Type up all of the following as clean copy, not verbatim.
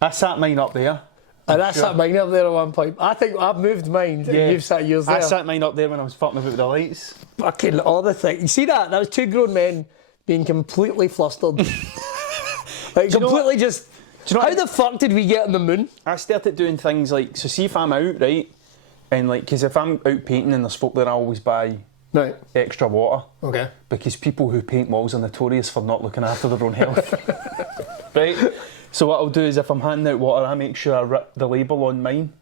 I sat mine up there. And I sat mine up there at one point. I think I've moved mine. Yeah. You've sat yours there. I sat mine up there when I was fucking about with the lights. Fucking all the things. You see that? That was two grown men being completely flustered. Like, completely just... How the fuck did we get on the moon? I started doing things like, so see if I'm out, right? And like, because if I'm out painting and there's folk there, I always buy extra water. Okay. Because people who paint walls are notorious for not looking after their own health. Right? So what I'll do is if I'm handing out water, I make sure I rip the label on mine.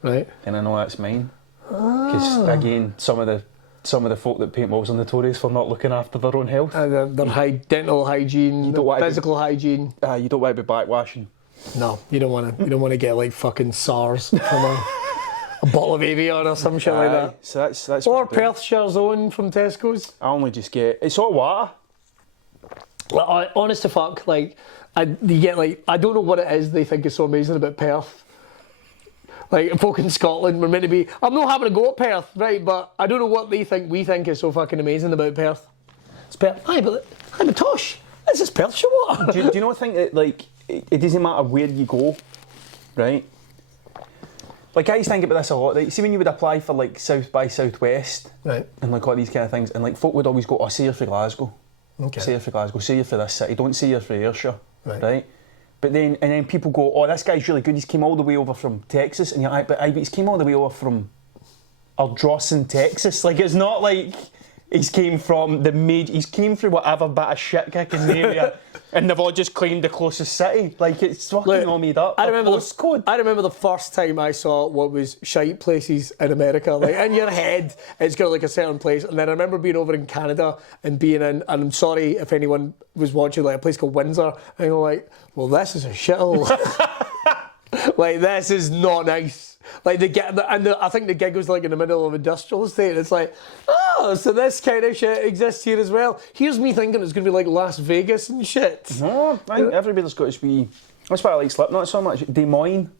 Right. And I know that's mine. Because again, some of the folk that paint walls are notorious for not looking after their own health. Their dental hygiene, physical hygiene. You don't want to be backwashing. No, you don't want to get like fucking SARS from a bottle of Avion or some shit like that. So that's or Perthshire's own from Tesco's. I only just get it's all water. Like, honest to fuck, like you get like I don't know what it is they think is so amazing about Perth. Like folk in Scotland were meant to be. I'm not having a go at Perth, right? But I don't know what we think is so fucking amazing about Perth. It's Perth. But Tosh, this is Perthshire water. Do you not think that like it doesn't matter where you go, right? Like I used to think about this a lot. Like, see when you would apply for like South by Southwest, right? And like all these kind of things, and like folk would always go, "Oh, say you're for Glasgow." Okay. Say you're for Glasgow. Say you're for this city. Don't say you're for Ayrshire, right? But then people go, "Oh, this guy's really good. He's came all the way over from Texas," and you're like, "But he's came all the way over from Ardrossan, Texas." Like it's not like he's came from he's came through whatever bit of shit kick in the area, and they've all just claimed the closest city. Like it's fucking all made up. I remember the first time I saw what was shite places in America. Like in your head, it's got like a certain place, and then I remember being over in Canada and being in. And I'm sorry if anyone was watching, like a place called Windsor, and you're like, well, this is a shithole. Like this is not nice. Like I think the gig was like in the middle of industrial estate. And it's like, oh, so this kind of shit exists here as well. Here's me thinking it's going to be like Las Vegas and shit. No, I think everybody's got to be. That's why I like Slipknot so much. Des Moines.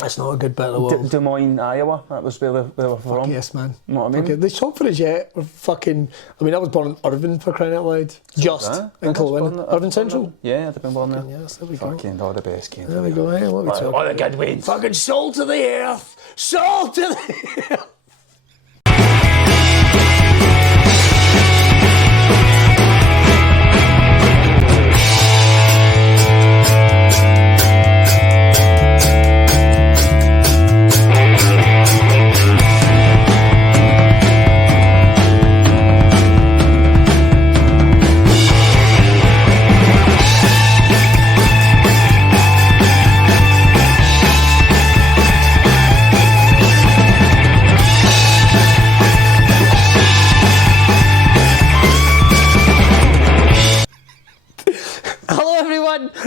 That's not a good bit of the world. Des Moines, Iowa. That was where they were from. Yes, man. You know what I mean? Okay, they shop for us yet. We're fucking. I mean, I was born in Irvine for crying out loud. Just in Culwin. Irvine Central. Yeah, I've been born there. Yes, there we go. Fucking all the best games. There we go. Hey, what are we talking? All the good wins. Fucking salt to the earth. Salt to the earth.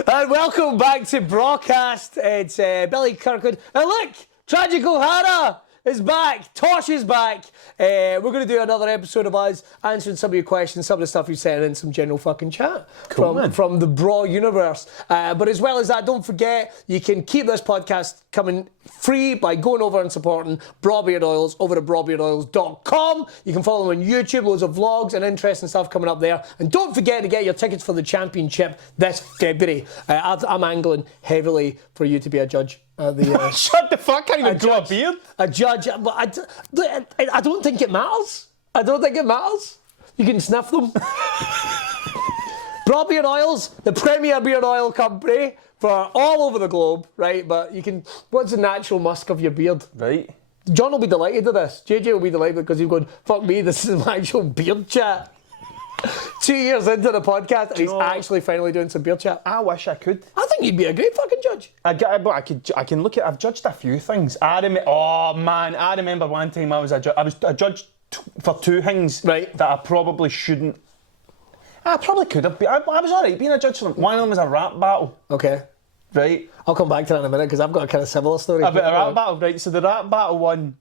And welcome back to Braw Cast. It's Billy Kirkwood. And look, Tragic O'Hara is back. Tosh is back. We're going to do another episode of us answering some of your questions, some of the stuff you sent in, some general fucking chat from the Braw universe. But as well as that, don't forget, you can keep this podcast coming free by going over and supporting Brawbeard Oils over at brawbeardoils.com. You can follow them on YouTube, loads of vlogs and interesting stuff coming up there. And don't forget to get your tickets for the championship this February. I'm angling heavily for you to be a judge. Shut the fuck! Can't even grow a beard. A judge, but I don't think it matters. I don't think it matters. You can sniff them. Brawbeard Oils, the premier beard oil company for all over the globe, right? But you can. What's the natural musk of your beard? Right. John will be delighted with this. JJ will be delighted because he's going, fuck me, this is my actual beard chat. 2 years into the podcast, and he's actually finally doing some beer chat. I wish I could. I think you'd be a great fucking judge. I can look at. I've judged a few things. I remember one time I was a judge for two things that I probably shouldn't. I probably could have been. I was alright being a judge for them. One of them was a rap battle. Okay. Right. I'll come back to that in a minute because I've got a kind of similar story. About a rap battle, right? So the rap battle one,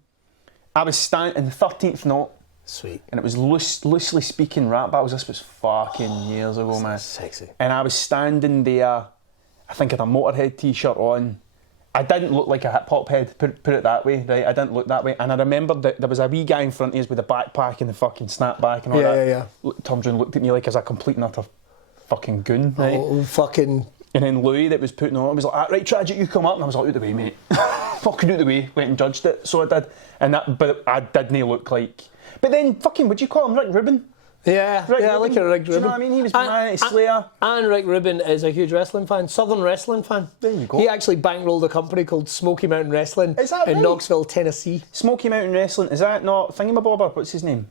I was standing in the 13th note. Sweet. And it was loosely speaking rap battles. This was fucking years ago, man. Sexy. And I was standing there, I think I had a Motorhead t-shirt on. I didn't look like a hip-hop head, put it that way, right? I didn't look that way. And I remember that there was a wee guy in front of us with a backpack and the fucking snapback and all that. Yeah. Turned around and looked at me like as a complete and utter fucking goon, right? Oh, fucking And then Louis that was putting on was like, right, Tragic, you come up. And I was like, out the way, mate. Fucking out the way. Went and judged it. So I did. But I didn't look like... But then, fucking, would you call him Rick Rubin? Yeah, I like it, Rick Rubin. Do you know what I mean? He was my Slayer. And Rick Rubin is a huge wrestling fan, Southern wrestling fan. There you go. He actually bankrolled a company called Smoky Mountain Wrestling in Knoxville, Tennessee. Smoky Mountain Wrestling, is that not Thingamabobber? What's his name?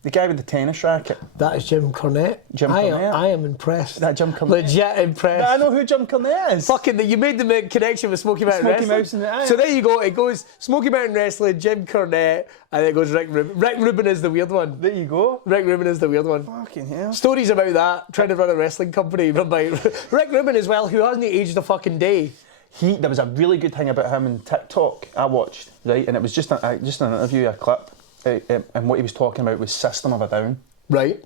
The guy with the tennis racket. That is Jim Cornette. I am impressed. That Jim Cornette? Legit impressed. I know who Jim Cornette is. Fucking, you made the connection with Smoky Mountain Wrestling. So there you go. It goes Smoky Mountain Wrestling, Jim Cornette, and then it goes Rick Rubin. Rick Rubin is the weird one. There you go. Rick Rubin is the weird one. Fucking hell. Stories about that, trying to run a wrestling company run by Rick Rubin as well, who hasn't aged a fucking day. There was a really good thing about him in TikTok I watched, right? And it was just an interview, a clip, and what he was talking about was System of a Down. Right.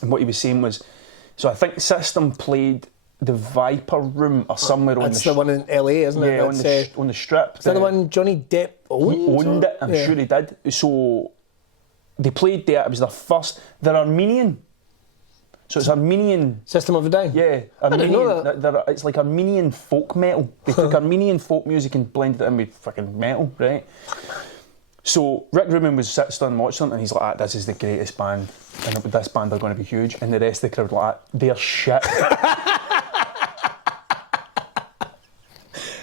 And what he was saying was, so I think System played the Viper Room or somewhere on the... That's the one in LA, isn't it? Yeah, on the strip. Is that the one Johnny Depp owned? He owned it, I'm sure he did. So they played there, it was their first... They're Armenian. So it's Armenian... System of a Down? Yeah. Armenian, I didn't know that. It's like Armenian folk metal. They took Armenian folk music and blended it in with fucking metal, right? So Rick Rubin was sitting and watching them and he's like, this is the greatest band and this band are going to be huge, and the rest of the crowd were like, they're shit.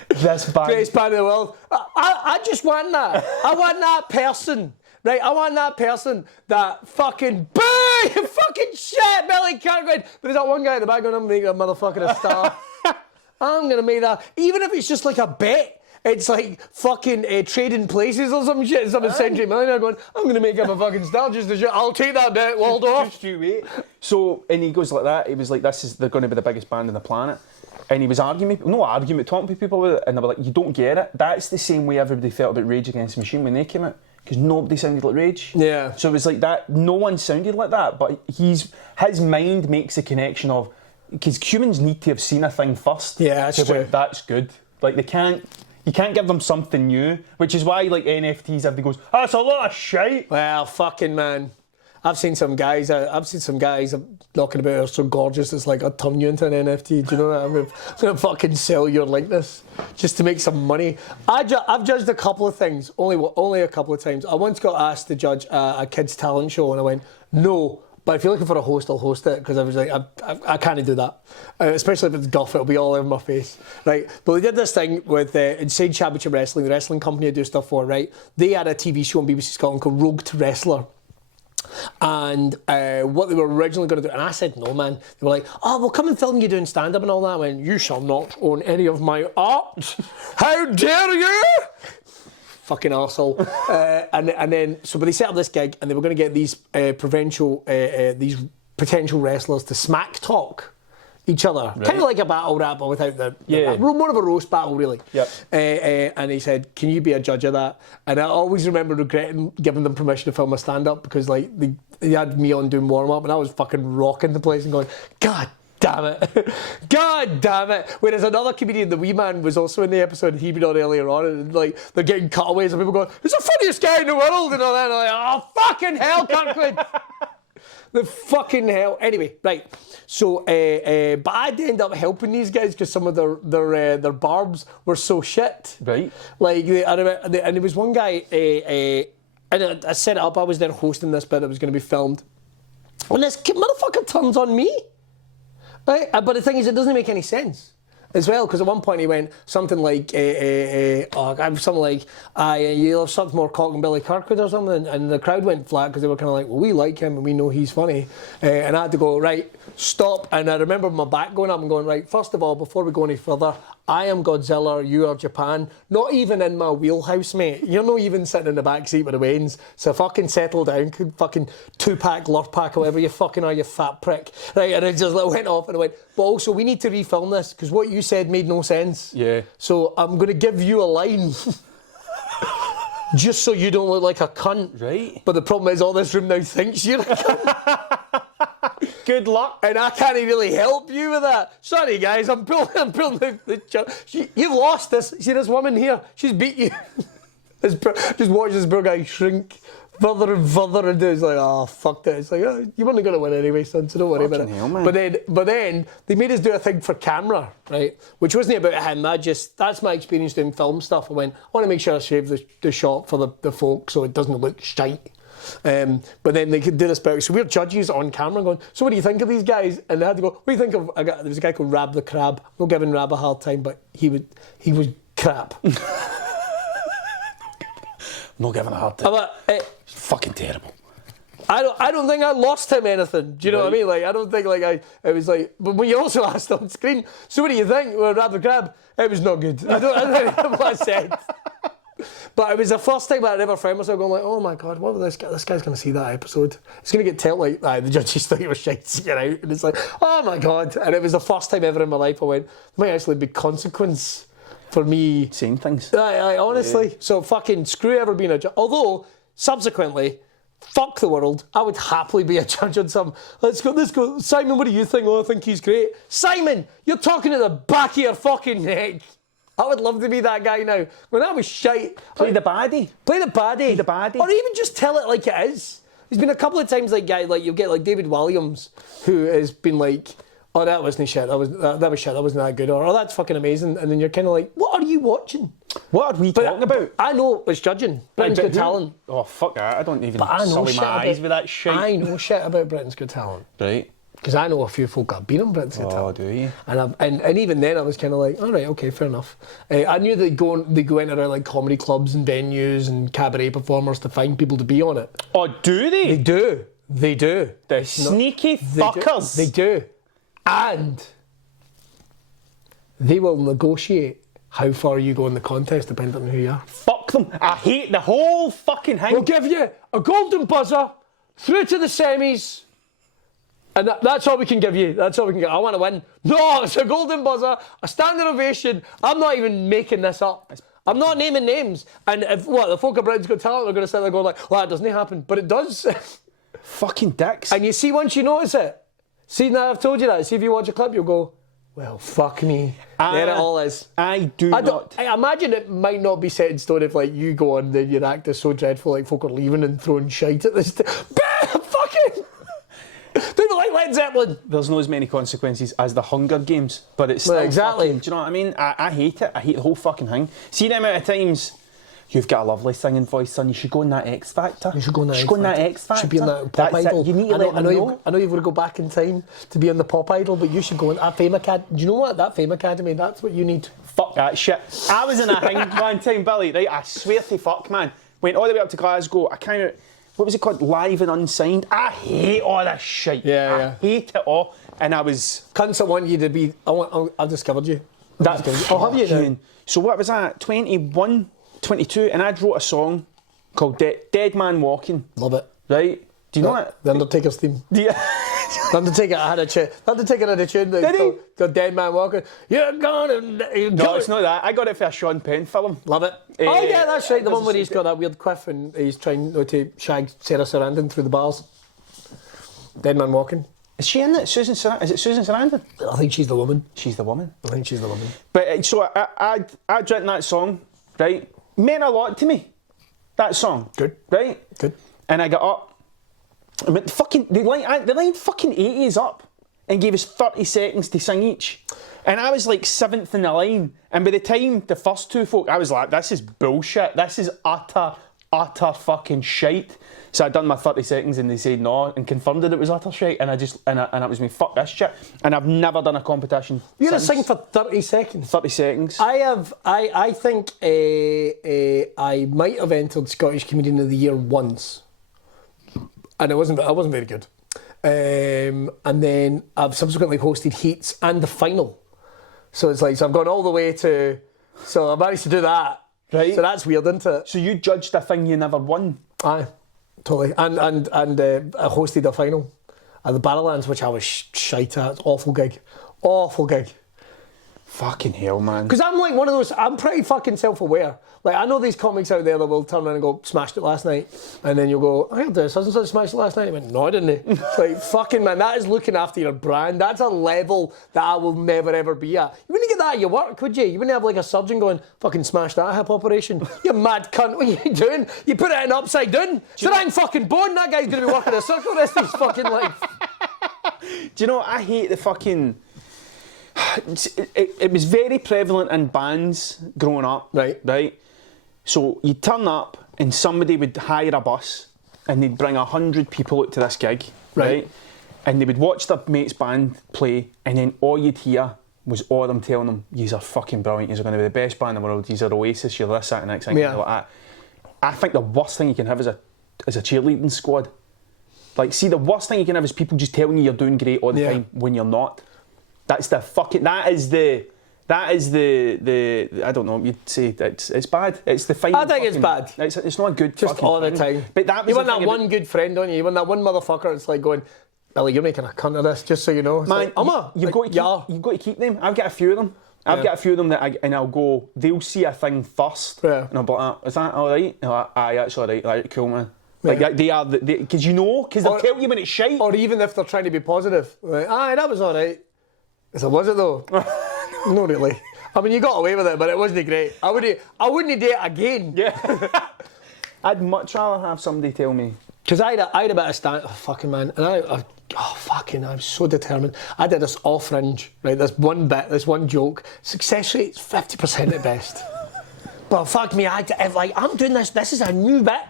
This band... Greatest band in the world. I just want that. I want that person. Right, I want that person that fucking boo, fucking shit, Billy Kirkwood. There's that one guy in the back going, I'm going to make that motherfucker a star. I'm going to make that. Even if it's just like a bet. It's like fucking trading places or some shit. Some eccentric millionaire going, I'm going to make him a fucking star just to shit. I'll take that bet, Waldorf. Just you wait. So, and he goes like that. He was like, they're going to be the biggest band on the planet. And he was talking to people with it. And they were like, you don't get it. That's the same way everybody felt about Rage Against the Machine when they came out. Because nobody sounded like Rage. Yeah. So it was like that. No one sounded like that. But his mind makes a connection of, because humans need to have seen a thing first. Yeah, that's true. That's good. Like you can't give them something new, which is why like NFTs everybody goes, it's a lot of shite. Well, fucking man. I've seen some guys knocking about are so gorgeous it's like, I'll turn you into an NFT. Do you know what I mean? I'm going to fucking sell your likeness just to make some money. I've judged a couple of things, only a couple of times. I once got asked to judge a kids' talent show and I went, no. But if you're looking for a host, I'll host it, because I was like, I can't do that. Especially if it's guff, it'll be all over my face. Right? But we did this thing with Insane Championship Wrestling, the wrestling company I do stuff for, right? They had a TV show on BBC Scotland called Rogue to Wrestler. And what they were originally going to do, and I said no, man. They were like, we'll come and film you doing stand-up and all that. I went, you shall not own any of my art. How dare you? Fucking arsehole. And then, but they set up this gig and they were going to get these these potential wrestlers to smack talk each other. Right. Kind of like a battle rap, but without the more of a roast battle, really. Yep. And he said, can you be a judge of that? And I always remember regretting giving them permission to film a stand-up, because like they had me on doing warm-up and I was fucking rocking the place and going, God damn it. God damn it. Whereas another comedian, the wee man, was also in the episode he'd been on earlier on, and like they're getting cutaways and people going, he's the funniest guy in the world and all that, and I'm like, oh fucking hell, Kirkwood. The fucking hell. Anyway, right. So, but I'd end up helping these guys because some of their barbs were so shit. Right. Like, and there was one guy, and I set it up, I was there hosting this bit, it was going to be filmed. And this motherfucker turns on me. Right? But the thing is, it doesn't make any sense as well, because at one point he went something like, you'll have sucked more cock than Billy Kirkwood or something, and the crowd went flat because they were kind of like, well, we like him and we know he's funny, and I had to go, right, stop. And I remember my back going up and going, right, first of all, before we go any further, I am Godzilla, you are Japan. Not even in my wheelhouse, mate. You're not even sitting in the back seat with the Waynes. So fucking settle down, fucking 2-pack, Lurpak, whatever you fucking are, you fat prick. Right, and it just went off and I went, but also we need to refilm this because what you said made no sense. Yeah. So I'm going to give you a line. Just so you don't look like a cunt. Right. But the problem is all this room now thinks you're a cunt. Good luck. And I can't really help you with that. Sorry, guys, I'm pulling the you've lost this. See this woman here? She's beat you. Just watch this poor guy shrink. further and further into it. It's like, oh, fuck that. It's like, oh, you weren't going to win anyway, son, so don't worry about it. Hell, man. But then they made us do a thing for camera, right? Which wasn't about him. That's my experience doing film stuff. I went, I want to make sure I shave the shot for the folk so it doesn't look shite. But then they could do this back. So we're judges on camera going, so what do you think of these guys? And they had to go, what do you think of, there was a guy called Rab the Crab. I'm not giving Rab a hard time, but he was crap. Not giving a hard time. Fucking terrible. I don't think I lost him anything. Do you know what I mean? Like, I don't think it was like, but when you also asked on screen, so what do you think? Well, Rab the Crab, it was not good. I don't know what I said. But it was the first time I'd ever found myself going like, oh my God, what was this guy's going to see that episode. He's going to get told like, the judges think it was shite to get out. And it's like, oh my God. And it was the first time ever in my life I went, there might actually be consequence for me saying things. Honestly. Yeah. So fucking screw ever being a judge. Although, subsequently, fuck the world. I would happily be a judge on some. Let's go. Simon, what do you think? Oh, I think he's great. Simon, you're talking at the back of your fucking neck. I would love to be that guy now. When I was shite. Play the baddie. Play the baddie. Or even just tell it like it is. There's been a couple of times like you'll get like David Williams, who has been like, oh, that wasn't shit. That was shit. That wasn't that good. Or, oh, that's fucking amazing. And then you're kind of like, what are you watching? What are we talking about? I know it's judging. Britain's Got Talent. Oh, fuck that. I don't even sully my eyes with that shit. I know shit about Britain's Got Talent. Right. Because I know a few folk that have been on Britain's Got Talent. Oh, do you? And even then I was kind of like, all right, okay, fair enough. I knew they go in around like comedy clubs and venues and cabaret performers to find people to be on it. Oh, do they? They do. The sneaky fuckers. They do. And they will negotiate how far you go in the contest depending on who you are. Fuck them. I hate the whole fucking thing. We'll give you a golden buzzer through to the semis. And that's all we can give you. That's all we can get. I want to win. No, it's a golden buzzer, a standing ovation. I'm not even making this up. I'm not naming names. And if the folk of Britain's Got Talent are going to sit there going like, well, that doesn't happen. But it does. Fucking dicks. And you see, once you notice it, see now I've told you that. See if you watch a clip, you'll go, well, fuck me. There it all is. I imagine it might not be set in stone if like you go on and your act is so dreadful, like folk are leaving and throwing shite at this. Fucking. Do they like Led Zeppelin? There's not as many consequences as the Hunger Games, but it's still exactly. Fucking, do you know what I mean? I hate it. I hate the whole fucking thing. See the amount of times you've got a lovely singing voice, son. You should go in that X Factor. You should go in that X Factor. Should be in that Pop Idol. You need to let them know. I know you've got to go back in time to be on the Pop Idol, but you should go in that Fame Academy. Do you know what? That Fame Academy, that's what you need. Fuck that shit. I was in a thing one time, Billy, right? I swear to fuck, man. Went all the way up to Glasgow. What was it called? Live and Unsigned. I hate all this shit. I hate it all. And I was... Cunts that want you to be... I've discovered you. Have you now? So what was that? 21, 22, and I wrote a song called Dead Man Walking. Love it. Right? Do you know it? The Undertaker's theme. Yeah. The Undertaker had a tune called Dead Man Walking. You're gonna... No, it's not that. I got it for a Sean Penn film. Love it. Oh yeah, that's right. The one where he's got that weird quiff and he's trying to shag Sarah Sarandon through the bars. Dead Man Walking. Is she in it? Is it Susan Sarandon? I think she's the woman. She's the woman? I think she's the woman. But so I'd written that song, right? Meant a lot to me. That song. Good. Right? Good. And I got up. I mean, they lined fucking 80s up and gave us 30 seconds to sing each. And I was like 7th in the line. And by the time the first two folk, I was like, this is bullshit. This is utter fucking shite. So I'd done my 30 seconds and they said no and confirmed that it was utter shite. And it was me, fuck this shit. And I've never done a competition. You're going to sing for 30 seconds? 30 seconds. I think I might have entered Scottish Comedian of the Year once. And I wasn't very good. And then I've subsequently hosted heats and the final. So it's like, so I've gone all the way to, so I managed to do that. Right. So that's weird, isn't it? So you judged a thing you never won? Aye, totally. And I hosted a final at the Barrowlands, which I was shite at. Awful gig. Fucking hell, man. Because I'm like one of those, I'm pretty fucking self-aware. Like, I know these comics out there that will turn around and go, smashed it last night. And then you'll go, I heard this, such and such smashed it last night. I went, no, I didn't. It's like, fucking man, that is looking after your brand. That's a level that I will never ever be at. You wouldn't get that at your work, would you? You wouldn't have like a surgeon going, fucking smash that hip operation. You mad cunt, what are you doing? You put it in upside down. So that ain't fucking bone, that guy's going to be working a circle the rest of his fucking life. Do you know, I hate the fucking... It was very prevalent in bands growing up. Right? So you'd turn up and somebody would hire a bus and they'd bring 100 people out to this gig. Right? And they would watch their mate's band play and then all you'd hear was all of them telling them, yous are fucking brilliant, yous are going to be the best band in the world, yous are Oasis, you're this, that and next thing. Like that. I think the worst thing you can have is a cheerleading squad. Like, see, the worst thing you can have is people just telling you you're doing great all the time when you're not. That's the fucking. That is the. I don't know. You'd say it's bad. It's the final. I think it's bad. It's not a good. Just all the time. But that was you want that one good friend, don't you? You want that one motherfucker that's like going, Billy, you're making a cunt of this. Just so you know, it's man. Like, you've got to keep them. I've got a few of them. I've got a few of them I'll go. They'll see a thing first, and I'll be like, "Is that all right?" And I'm like, "Aye, that's all right. Right, cool, man." Like they are, because they'll tell you when it's shite. Or even if they're trying to be positive, like, "Aye, that was all right." So was it though? Not really. I mean, you got away with it, but it wasn't great. I wouldn't do it again. Yeah. I'd much rather have somebody tell me. Because I had a bit of stand. Oh, fucking man, and I'm so determined. I did this off fringe, right? This one bit, this one joke. Success rate's 50% at best. But fuck me, I'm doing this. This is a new bit,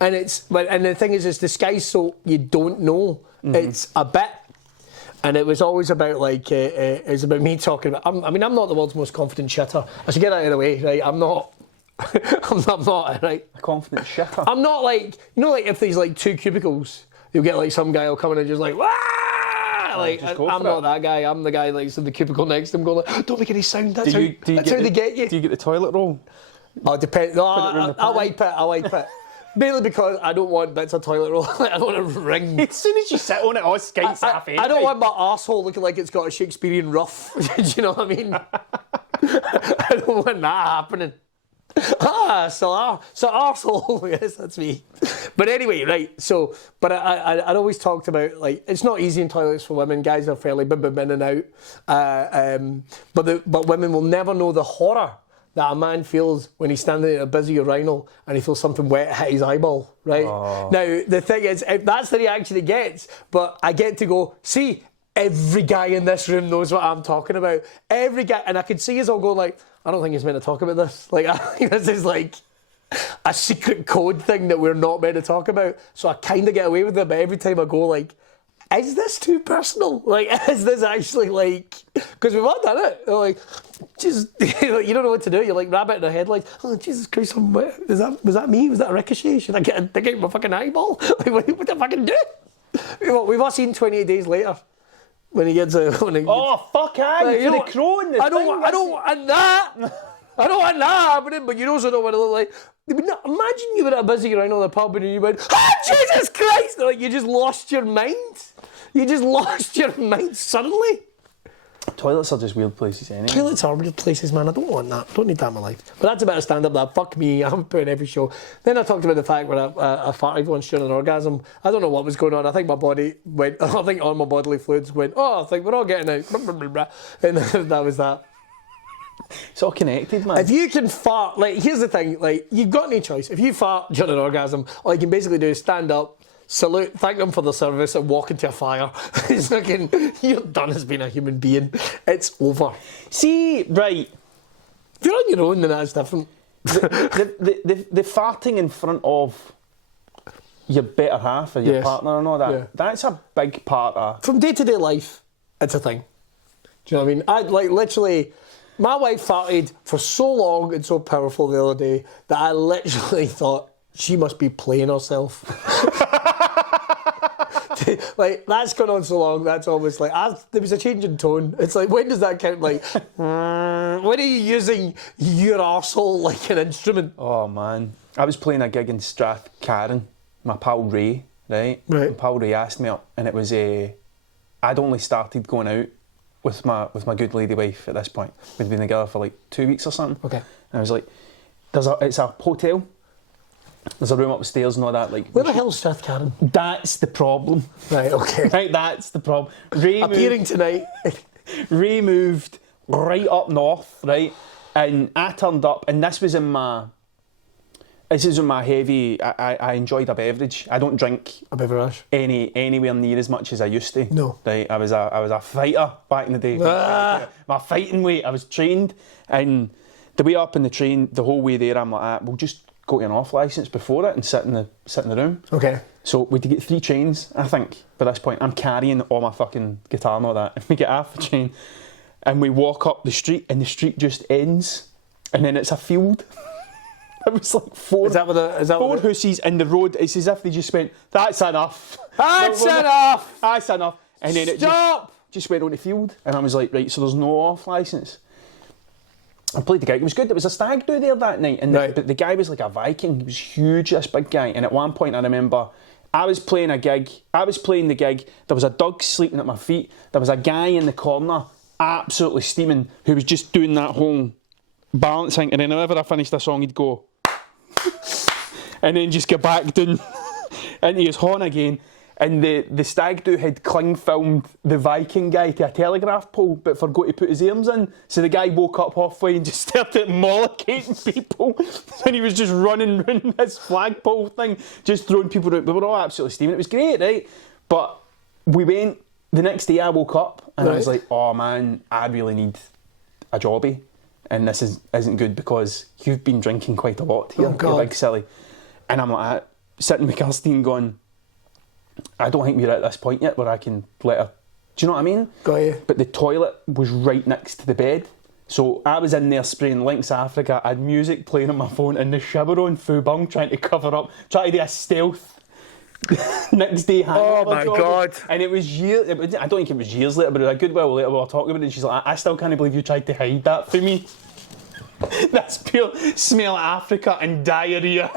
and the thing is, it's disguised so you don't know it's a bit. And it was always about it's about me talking about. I'm not the world's most confident shitter. I should get that out of the way, right? I'm not. I'm not right. A confident shitter. I'm not like if there's like two cubicles, you'll get like some guy will come in and just like, wah! Like I'm not that guy. I'm the guy like in the cubicle next to him going like, don't make any sound. That's how they get you. Do you get the toilet roll? Oh, it depends. No, I wipe it. Mainly because I don't want bits of toilet roll. I don't want to ring. As soon as you sit on it, all skates half anyway. I don't want my arsehole looking like it's got a Shakespearean ruff. Do you know what I mean? I don't want that happening. So arsehole. Yes, that's me. But anyway, right. So, but I'd always talked about like it's not easy in toilets for women. Guys are fairly in and out. But women will never know the horror that a man feels when he's standing at a busy urinal and he feels something wet hit his eyeball, right? Oh. Now, the thing is, that's the reaction he gets, but I get to go, see, every guy in this room knows what I'm talking about. Every guy, and I could see us all going like, I don't think he's meant to talk about this. Like, I think this is like a secret code thing that we're not meant to talk about. So I kind of get away with it, but every time I go like, is this too personal? Like, is this actually like... Because we've all done it. Like, just, you don't know what to do. You're like rabbit in the headlights. Oh, Jesus Christ, was that me? Was that a ricochet? Should I get a dig out my fucking eyeball? Like, what the fucking do? We've all seen 28 Days Later. When he gets a... fuck, like, you the crow in the I don't want that. I don't want that happening, but you also don't want to look like... Imagine you were at a busy around on the pub and you went, Jesus Christ! Like, you just lost your mind. You just lost your mind suddenly. Toilets are just weird places anyway. Toilets are weird places, man. I don't want that. Don't need that in my life. But that's a bit of stand-up that, fuck me, I'm putting every show. Then I talked about the fact where I farted once during an orgasm. I don't know what was going on. I think my body went, I think all my bodily fluids went, I think we're all getting out. And that was that. It's all connected, man. If you can fart, like, here's the thing, like, you've got any choice. If you fart during an orgasm, all you can basically do is stand up, salute, thank them for the service, and walk into a fire. It's fucking, you're done as being a human being. It's over. See, right. If you're on your own, then that's different. The farting in front of your better half or your partner and all that, that's a big part of... From day-to-day life, it's a thing. Do you know what I mean? I, like, literally... My wife farted for so long and so powerful the other day that I literally thought she must be playing herself. Like, that's gone on so long, that's almost like, there was a change in tone. It's like, when does that count? Like, when are you using your arsehole like an instrument? Oh, man. I was playing a gig in Strathcarron, my pal Ray, right? My pal Ray asked me up, and it was, I'd only started going out with my good lady wife at this point. We'd been together for like 2 weeks or something. Okay. And I was like, it's a hotel. There's a room upstairs and all that. Like, where the hell's Strathcarron? That's the problem. Right, okay. Right, that's the problem. Ray appearing tonight. Ray moved right up north, right? And I turned up, and this was in my heavy. I enjoyed a beverage. I don't drink a beverage anywhere near as much as I used to. No. Right, I was a fighter back in the day. My fighting weight. I was trained, and the way up in the train, the whole way there, I'm like, we'll just go to an off licence before it and sit in the room. Okay. So we did get 3 trains, I think. By this point, I'm carrying all my fucking guitar and all that. And we get off the train, and we walk up the street, and the street just ends, and then it's a field. It was like 4 hussies in the road. It's as if they just went, that's enough. That's enough. That's enough. And then it Stop. just went on the field. And I was like, right, so there's no off licence. I played the gig. It was good. There was a stag do there that night. And the guy was like a Viking. He was huge, this big guy. And at one point I remember I was playing the gig. There was a dog sleeping at my feet. There was a guy in the corner, absolutely steaming, who was just doing that whole balancing. And then whenever I finished a song, he'd go... and then just get back down into his horn again. And the stag do had cling filmed the Viking guy to a telegraph pole, but forgot to put his arms in. So the guy woke up halfway and just started mollicating people. And he was just running around this flagpole thing, just throwing people out. We were all absolutely steaming. It was great, right? But we went, the next day I woke up and I was like, oh man, I really need a jobby. And this isn't good because you've been drinking quite a lot here, you big silly. And I'm like, sitting with Kirstine going, I don't think we're at this point yet where I can let her... Do you know what I mean? Got you. But the toilet was right next to the bed. So I was in there spraying Lynx Africa, I had music playing on my phone and the shower on full bung, trying to cover up, trying to do a stealth next day hangover. Oh my God. And it was years... I don't think it was years later, but a good while later we were talking about it and she's like, I still can't believe you tried to hide that from me. That's pure smell of Africa and diarrhoea.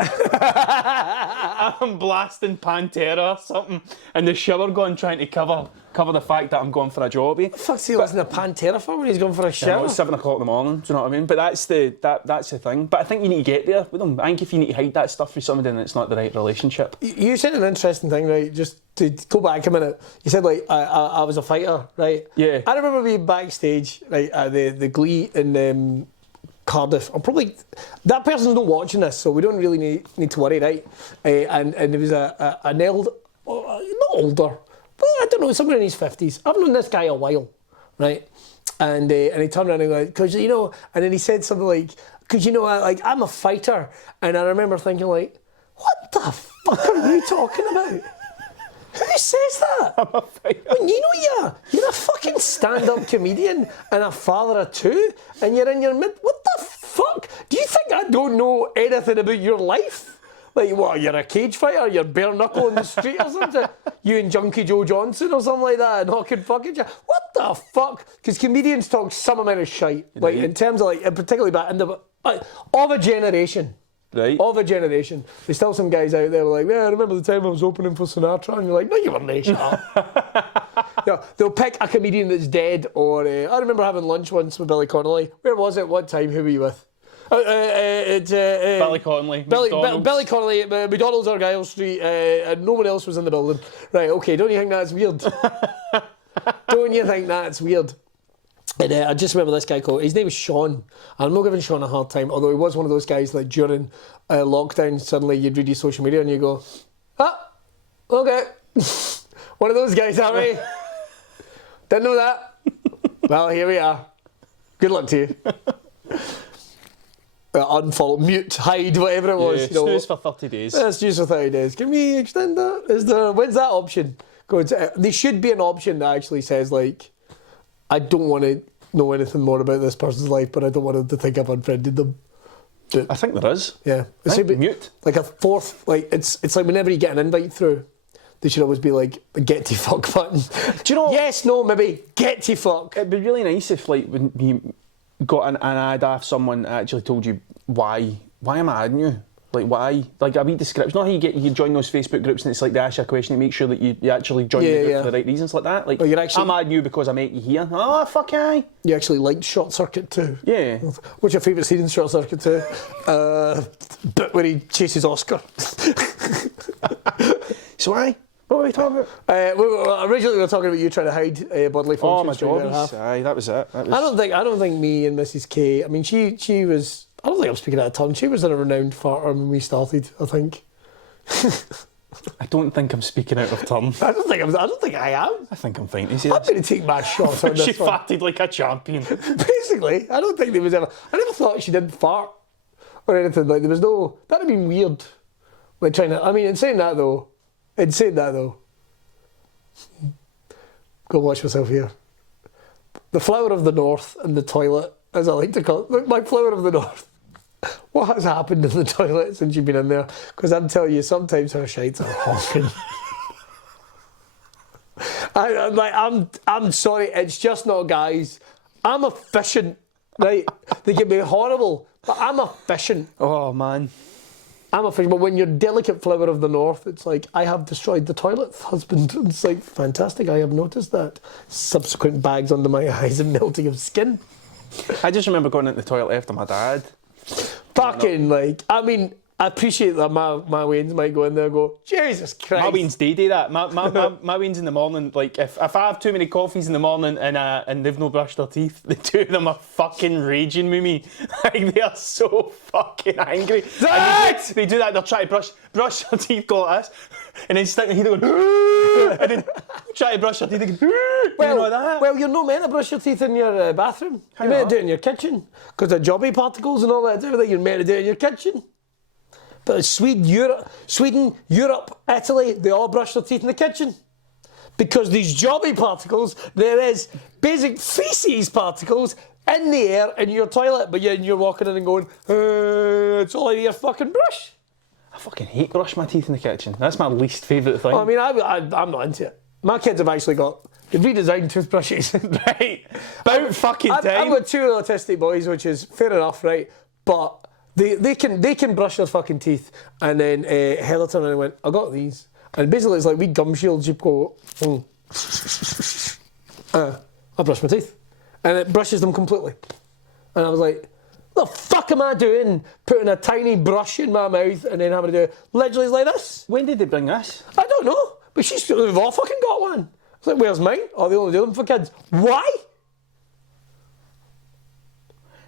I'm blasting Pantera or something, and the shower going trying to cover the fact that I'm going for a jobby. What the fuck's he listening to Pantera for when he's going for a shower? It's 7 o'clock in the morning, do you know what I mean? But that's the thing. But I think you need to get there with them. I think if you need to hide that stuff for somebody, then it's not the right relationship. You said an interesting thing, right? Just to go back a minute. You said, like, I was a fighter, right? Yeah. I remember being backstage, right, at the Glee in... Cardiff. I'm probably... That person's not watching this, so we don't really need to worry, right? And there was an elder... Not older, but I don't know, somewhere in his 50s. I've known this guy a while, right? And he turned around and went, because, you know... And then he said something like, because, you know, I'm a fighter. And I remember thinking, like, what the fuck are you talking about? Who says that? I'm a fighter. When you know you're a fucking stand-up comedian and a father of 2 and you're in your mid... What the fuck? Do you think I don't know anything about your life? Like, what, you're a cage fighter? You're bare knuckle in the street or something? You and Junkie Joe Johnson or something like that knocking fucking shit? What the fuck? Because comedians talk some amount of shite. Like, in terms of, like, particularly back in the... of a generation. Right. Of a generation. There's still some guys out there like, yeah, I remember the time I was opening for Sinatra, and you're like, no, you weren't, shut up. Yeah, they'll pick a comedian that's dead, or I remember having lunch once with Billy Connolly. Where was it? What time? Who were you with? Billy Connolly. Billy Connolly at McDonald's Argyle Street, and no one else was in the building. Right, okay, don't you think that's weird? Don't you think that's weird? And I just remember this guy called, his name was Sean, and I'm not giving Sean a hard time, although he was one of those guys like during lockdown, suddenly you'd read his social media and you go, okay, one of those guys, are we? Didn't know that. Well, here we are. Good luck to you. Unfollow, mute, hide, whatever it was. Yeah, you know, snooze for 30 days. Snooze for 30 days. Can we extend that? When's that option? There should be an option that actually says, like, I don't want to know anything more about this person's life, but I don't want them to think I've unfriended them. I think there is. Yeah. It should be mute. Like a fourth, like, it's like whenever you get an invite through, there should always be like a get to fuck button. Do you know? Yes, no, maybe get to fuck. It'd be really nice if, like, when you got an ad off someone actually told you why am I adding you? Like, why? Like, a wee description. Not how you join those Facebook groups and it's like they ask you a question to make sure that you actually join the group for the right reasons like that. Like, well, I'm adding you because I met you here. Oh, fuck aye. You actually liked Short Circuit 2. Yeah. What's your favourite scene in Short Circuit 2? Bit where he chases Oscar. So why? What were we talking about? Originally we were talking about you trying to hide bodily functions. Oh, my jobbies. Aye, that was it. I don't think me and Mrs. K. I mean, she was. I don't think I'm speaking out of turn. She was in a renowned farter when we started. I think. I don't think I'm speaking out of turn. I don't think I am. I think I'm fine. I'm going to take my shot on this. She farted like a champion. Basically, I don't think there was ever. I never thought she didn't fart or anything. Like there was no. That'd have been weird. Like trying to. I mean, in saying that though, go watch myself here. The flower of the north and the toilet, as I like to call it. Look, my flower of the north. What has happened in the toilet since you've been in there? Because I'm telling you, sometimes her shites are honking. I'm sorry, it's just not guys. I'm efficient, right? They can be horrible, but I'm efficient. Oh, man. I'm efficient, but when you're delicate flower of the north, it's like, I have destroyed the toilet, husband. It's like, fantastic, I have noticed that. Subsequent bags under my eyes and melting of skin. I just remember going into the toilet after my dad. Fucking, like, I mean, I appreciate that my Waynes might go in there and go, Jesus Christ. My Waynes do that. My Waynes in the morning, like, if I have too many coffees in the morning and they've no brushed their teeth, the two of them are fucking raging with me. Like, they are so fucking angry. They do that, they're trying to brush their teeth, go like this, and then stick their teeth going, and then try to brush their teeth again. Well, you're not meant to brush your teeth in your bathroom. You're meant to do it in your kitchen. Because of jobby particles and all that, everything, you're meant to do it in your kitchen. But Sweden, Europe, Italy, they all brush their teeth in the kitchen. Because these jobby particles, there is basic feces particles in the air in your toilet, but you're walking in and going, it's all in your fucking brush. I fucking hate brushing my teeth in the kitchen. That's my least favourite thing. I mean, I'm not into it. My kids have actually they've redesigned toothbrushes. Right. About fucking time. I've got two autistic boys, which is fair enough, right? But they can brush their fucking teeth. And then Heather turned around and went, I got these. And basically it's like wee gum shields. You go, I brush my teeth. And it brushes them completely. And I was like, what the fuck am I doing? Putting a tiny brush in my mouth and then having to do literally like this? When did they bring this? I don't know. But they've all fucking got one. It's like, where's mine? Oh, they only do them for kids. Why?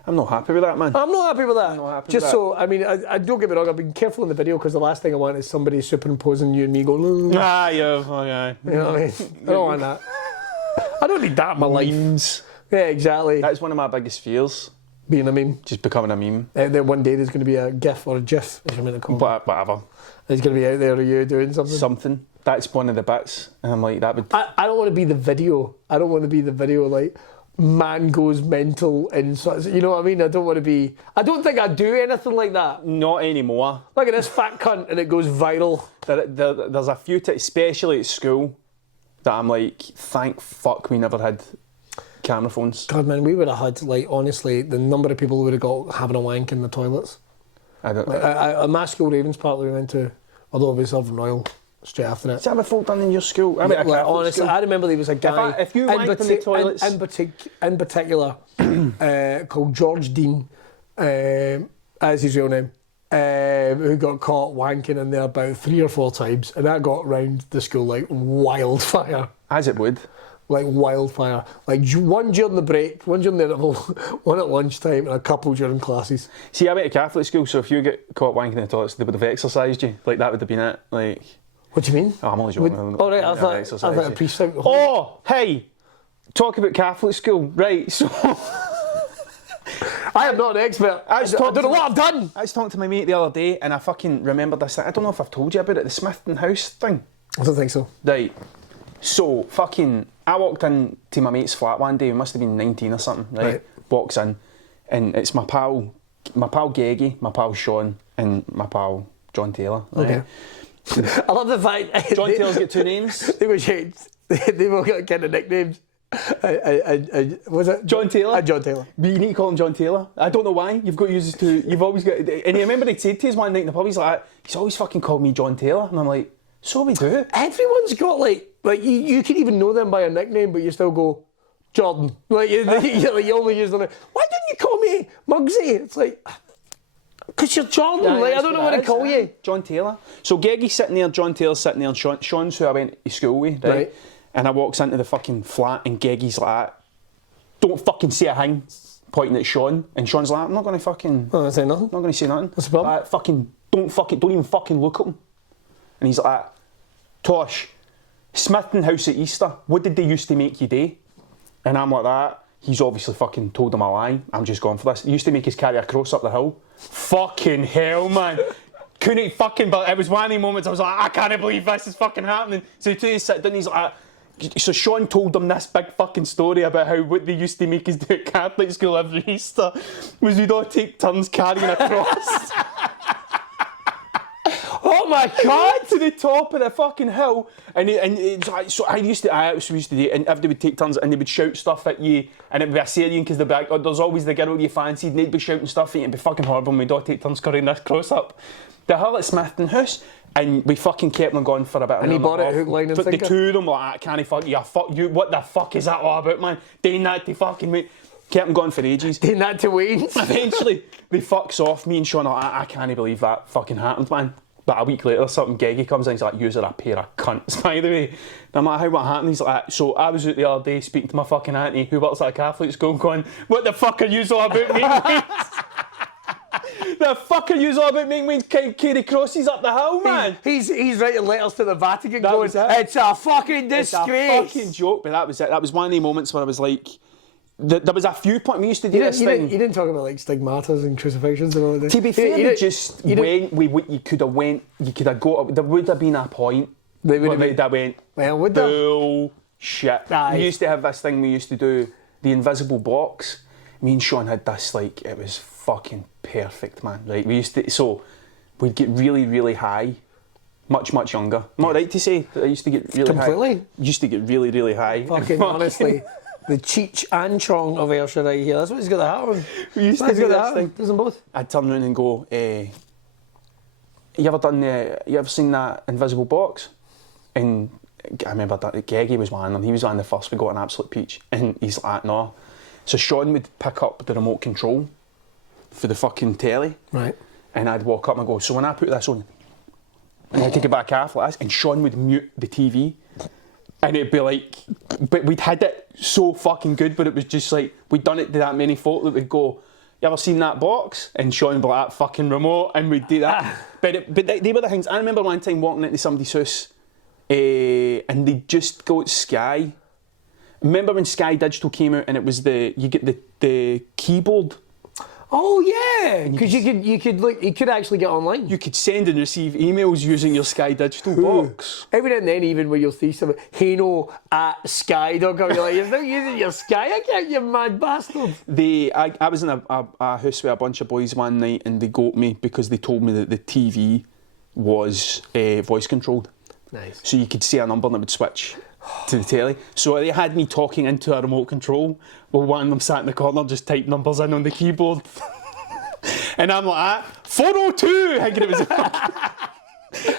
I'm not happy with that, man. I'm not happy with that. I'm not happy Just with so, I mean, I don't get me wrong, I've been careful in the video because the last thing I want is somebody superimposing you and me going, yeah, okay. You know what I mean? I don't want that. I don't need that in my life. Yeah, exactly. That's one of my biggest fears. Being a meme. Just becoming a meme. Then one day there's going to be a GIF or a GIF, as you're meant to call it. Whatever. There's going to be out there of you doing something. Something. That's one of the bits. And I'm like, that would... I don't want to be the video. I don't want to be the video like, man goes mental and so, you know what I mean? I don't want to be... I don't think I do anything like that. Not anymore. Look at this fat cunt and it goes viral. There's a few, especially at school, that I'm like, thank fuck we never had camera phones. God, man, we would have had, like, honestly, the number of people who would have got having a wank in the toilets. A mass school Ravens party we went to, although we served Royal straight after that. Does that have a fault done in your school? I mean, honestly, school. I remember there was a guy if you wanked in the toilets... in particular, called George Dean, as his real name, who got caught wanking in there about 3 or 4 times, and that got round the school like wildfire. As it would. Like wildfire. Like one during the break, one during the interval, one at lunchtime, and a couple during classes. See, I went to Catholic school, so if you get caught wanking in the toilets, they would have exercised you. Like, that would have been it. Like... What do you mean? Oh, I'm only joking. Oh, right, I thought a priest out. Oh, hey! Talk about Catholic school. Right, so... I am not an expert. I don't know what I've done. I was talking to my mate the other day, and I fucking remembered this thing. I don't know if I've told you about it, the Smithton House thing. I don't think so. Right. So, I walked in to my mate's flat one day, we must have been 19 or something, right? Walks in, and it's my pal Geggy, my pal Sean, and my pal John Taylor. Right? Okay. I love the fact... John Taylor's got 2 names. They've all got kind of nicknames. Was it John Taylor? John Taylor. You need to call him John Taylor. I don't know why. You've got used to. You've always got. And I remember he said to us one night in the pub, he's like, he's always fucking called me John Taylor, and I'm like, so we do. Everyone's got like you can even know them by a nickname, but you still go Jordan. Like you only use the name. Why didn't you call me Muggsy? It's like. Because you're Jordan, I don't know what to call you. John Taylor. So Geggy's sitting there, John Taylor's sitting there, and Sean's who I went to school with, right? And I walks into the fucking flat, and Geggy's like, don't fucking say a thing, pointing at Sean. And Sean's like, I'm not going to fucking... I'm not going to say nothing. Not going to say nothing. What's the problem? Don't even fucking look at him. And he's like, Tosh, Smithton House at Easter, what did they used to make you do? And I'm like that. He's obviously fucking told him a lie. I'm just going for this. He used to make us carry a cross up the hill. Fucking hell, man. Couldn't fucking... But it was one of the moments I was like, I can't believe this is fucking happening. So he two sit down, he's like... So Sean told them this big fucking story about how what they used to make us do at Catholic school every Easter was we'd all take turns carrying a cross. Oh my God! To the top of the fucking hill, so I used to do it, and everybody would take turns and they would shout stuff at you, and it'd be a Syrian because they'd be like, oh, there's always the girl you fancied, and they'd be shouting stuff at you, and it'd be fucking horrible, and we'd all take turns carrying this cross up the hill at Smithton House, and we fucking kept them going for a bit. And he bought it hook, line and sinker. But the two of them were like, can't fuck you, what the fuck is that all about, man? Doing that to fucking me. Kept them going for ages. Doing that to Wayne's. Eventually, they fucks off. Me and Sean are like, I can't believe that fucking happened, man. But a week later, something Geggy comes in, he's like, you're a pair of cunts, by the way. And I'm like, what happened? He's like, so I was out the other day speaking to my fucking auntie who works at a Catholic school going, what the fuck are you all about making The fuck are you all about making me carry crosses up the hill, man? He's writing letters to the Vatican that going, it's a fucking disgrace. It's a fucking joke, but that was it. That was one of the moments where I was like, there was a few points we used to do this thing. You didn't talk about like stigmatas and crucifixions and all that. To be fair, we just went with what you could have went. You could have got. There would have been a point. They would have that went. Well, would there? Bullshit. Aye. We used to have this thing. We used to do the invisible box. Me and Sean had this like it was fucking perfect, man. Right? We used to we'd get really really high. Much younger. Am I right to say that I used to get really completely? High? Used to get really really high. Fucking honestly. The Cheech and Chong of Ayrshire right here. That's what he's got to happen. We used to do this thing. Does them both. I'd turn around and go, you ever seen that invisible box? And I remember that Geggy was one of them. He was one of the first. We got an absolute peach. And he's like, no. So Sean would pick up the remote control for the fucking telly. Right. And I'd walk up and go, so when I put this on, and I'd take it back half like this, and Sean would mute the TV. And it'd be like, but we'd had it so fucking good, but it was just like, we'd done it to that many folk that would go, you ever seen that box? And Sean would be like, that fucking remote, and we'd do that. But they were the things. I remember one time walking into somebody's house, and they'd just go to Sky. Remember when Sky Digital came out and it was you get the keyboard? Oh yeah, because you could actually get online. You could send and receive emails using your Sky Digital box. Every now and then, even when you'll see something, Hano at Sky.com, you're like, you're not using your Sky account, you mad bastard. I was in a house with a bunch of boys one night and they got me because they told me that the TV was voice controlled. Nice. So you could see a number and it would switch to the telly. So they had me talking into a remote control while one of them sat in the corner just typed numbers in on the keyboard. And I'm like, 402! Thinking it was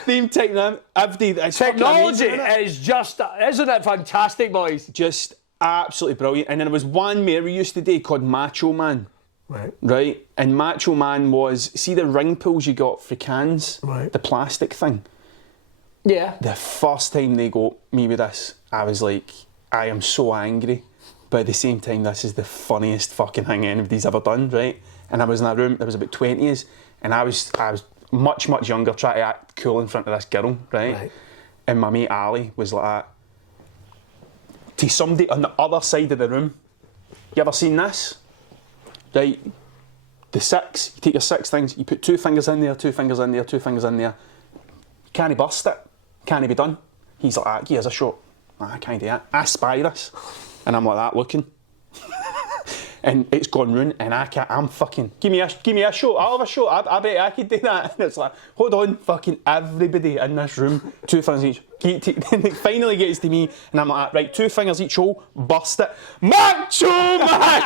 them typing them. Technology is just, isn't it fantastic, boys? Just absolutely brilliant. And then there was one more we used to do called Macho Man. Right? And Macho Man was, see the ring pulls you got for cans? Right. The plastic thing? Yeah. The first time they got me with this, I was like, I am so angry. But at the same time, this is the funniest fucking thing anybody's ever done, right? And I was in a room, there was about 20s, and I was much younger, trying to act cool in front of this girl, right? And my mate Ali was like that. To somebody on the other side of the room, you ever seen this? Right? The six, you take your 6 things, you put 2 fingers in there, 2 fingers in there, 2 fingers in there. Can he burst it? Can he be done? He's like that, here's a shot. I can't do that. I spy this. And I'm like that looking. and it's gone round, and I'm fucking, give me a shot, I'll have a shot, I bet I could do that. And it's like, hold on, fucking everybody in this room, 2 fingers each. It finally gets to me, and I'm like, right, 2 fingers each hole, bust it. Macho, man!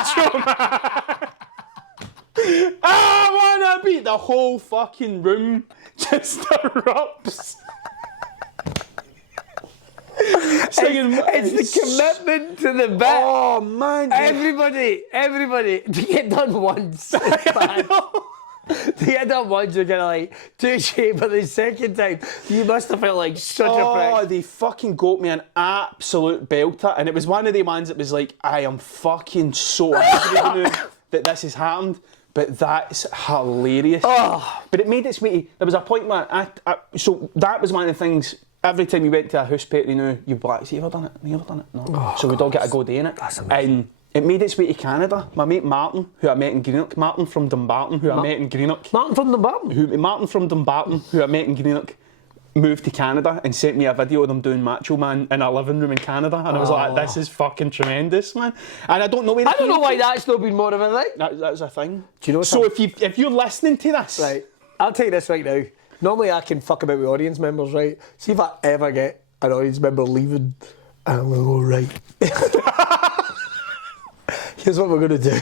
I wanna beat the whole fucking room just erupts. It's the commitment to the bit. Oh man! Everybody, to get done once, it's bad. To get done once, you're kind of like too cheap, but the second time, you must have felt like such a prick. Oh, they fucking got me an absolute belter, and it was one of the ones that was like, I am fucking so angry now that this has happened. But that's hilarious. Oh. But it made its way. There was a point where so that was one of the things. Every time you went to a house party now, you'd be like, "Have you ever done it? Have you ever done it?" No. Oh, so we'd all get a go day in it. That's amazing. And it made its way to Canada. My mate Martin, who I met in Greenock, Martin from Dumbarton, who I met in Greenock. Martin from Dumbarton, who I met in Greenock, moved to Canada and sent me a video of them doing Macho Man in a living room in Canada, and I was like, "This is fucking tremendous, man." And I don't know why that's not been more of a thing. That's a thing. Do you know? So if you're listening to this, right, I'll tell you this right now. Normally I can fuck about with audience members, right? See if I ever get an audience member leaving, and I'm gonna go, right. Here's what we're gonna do.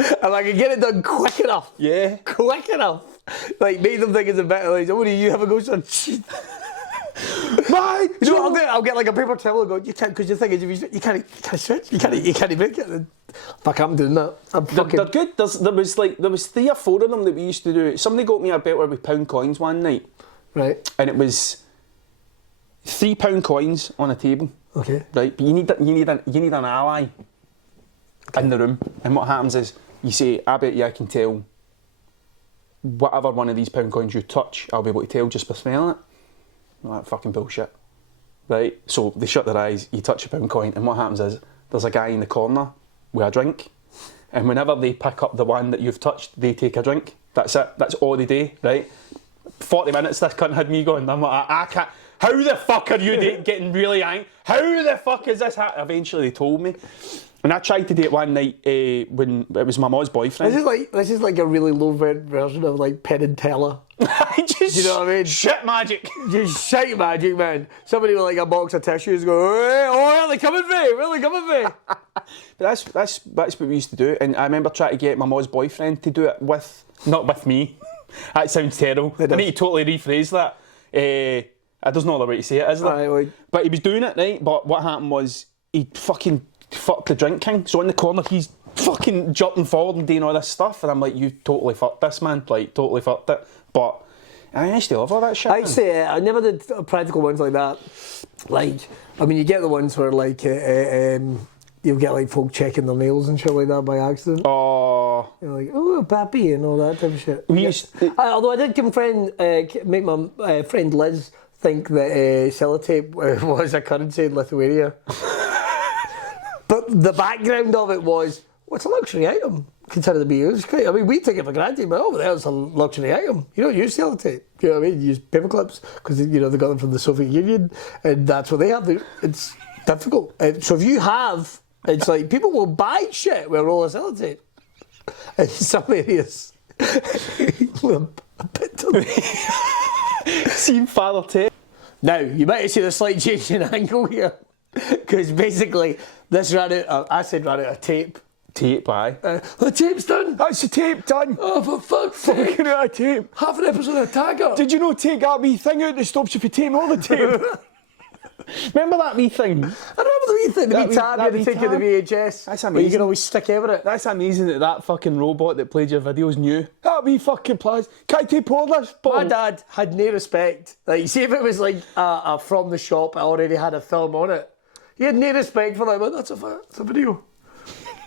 If I can get it done quick enough. Yeah. Quick enough. Like, make them think it's a bit like, what do you have a go, son? Man, you know what I'll do? I'll get like a paper towel and go, you can't, because the thing is, if you can't switch, you can't make it. Fuck, I'm doing that. They're good. There was 3 or 4 of them that we used to do. Somebody got me a belter with pound coins one night. Right. And it was £3 coins on a table. Okay. Right, but you need an ally in the room. And what happens is you say, I bet you I can tell whatever one of these pound coins you touch, I'll be able to tell just by smelling it. Like, fucking bullshit. Right? So they shut their eyes, you touch a pound coin, and what happens is there's a guy in the corner with a drink, and whenever they pick up the one that you've touched, they take a drink. That's it. That's all they do, right? 40 minutes this cunt had me going, I'm like, I can't. How the fuck are you getting really angry? How the fuck is this happening? Eventually they told me. And I tried to do it one night when it was my mom's boyfriend. This is like a really low version of like Penn and Teller. Just, you know what I mean? Shit magic. Just shite magic, man. Somebody with like a box of tissues go, hey, where are they coming from? Where are they coming from? But that's what we used to do. And I remember trying to get my mom's boyfriend to do it not with me. That sounds terrible. I need to totally rephrase that. There's no other way to say it, is there? Right. But he was doing it, right? But what happened was he fucking fucked the drink king. So in the corner, he's fucking jumping forward and doing all this stuff. And I'm like, you totally fucked this, man. Like, totally fucked it. But I used to love all that shit. I'd say I never did practical ones like that. Like, I mean, you get the ones where like you'll get like folk checking their nails and shit like that by accident. Oh. You're like, oh, pappy, and all that type of shit. Although I did make my friend Liz think that sellotape was a currency in Lithuania. But the background of it was, it's a luxury item, considered to be. It was great. I mean, we take it for granted, but over there it's a luxury item. You don't use sellotape. You know what I mean? You use paper clips because, you know, they got them from the Soviet Union, and that's what they have. It's difficult. So if you have, it's like people will buy shit with a roll of sellotape. In some areas, a bit Seen Father Tape. Now, you might see the slight change in angle here. Because basically, this ran out of tape. Tape, aye. The tape's done. That's the tape done. Oh, for fuck's sake. Fucking out of tape. Half an episode of Tagger. Did you not take that wee thing out that stops you from taping all the tape? Remember that wee thing? I remember the wee thing, the wee tab you had to take out the VHS. That's amazing. Where you can always stick over it. That's amazing that fucking robot that played your videos knew. That wee fucking plas. Can I take all this? My dad had no respect. Like, see if it was like from the shop, I already had a film on it. He had no respect for that, but that's a video.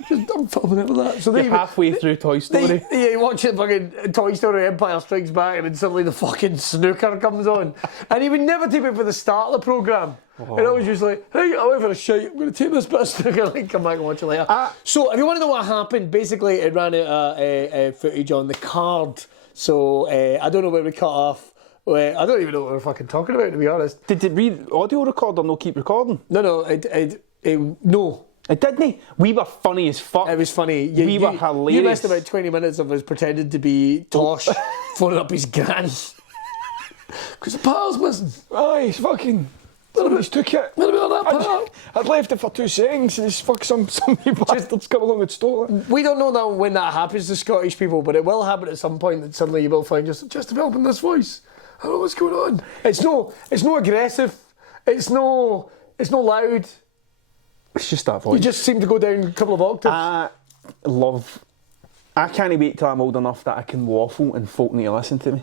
I'm filming it with that. So you're halfway through Toy Story. You watch it fucking Toy Story Empire Strikes Back, and then suddenly the fucking snooker comes on. And he would never tape it for the start of the programme. Oh. And I was just like, hey, I went for a shite, I'm going to tape this bit of snooker, like, come back and watch it later. So if you want to know what happened, basically it ran out of footage on the card. So I don't know where we cut off. I don't even know what we're fucking talking about, to be honest. Did it read audio record or no keep recording? No. It didn't. We were funny as fuck. It was funny. We were hilarious. You missed about 20 minutes of us pretending to be Tosh, phoning up his gran. Because the pal's missing. Aye, he's fucking... He's took it. I'd left it for 2 seconds and it's some bastards come along and stole it. We don't know that when that happens to Scottish people, but it will happen at some point that suddenly you will find just developing this voice. I don't know what's going on. It's no aggressive. It's no loud. It's just that voice. You just seem to go down a couple of octaves. I can't wait till I'm old enough that I can waffle and folk need to listen to me.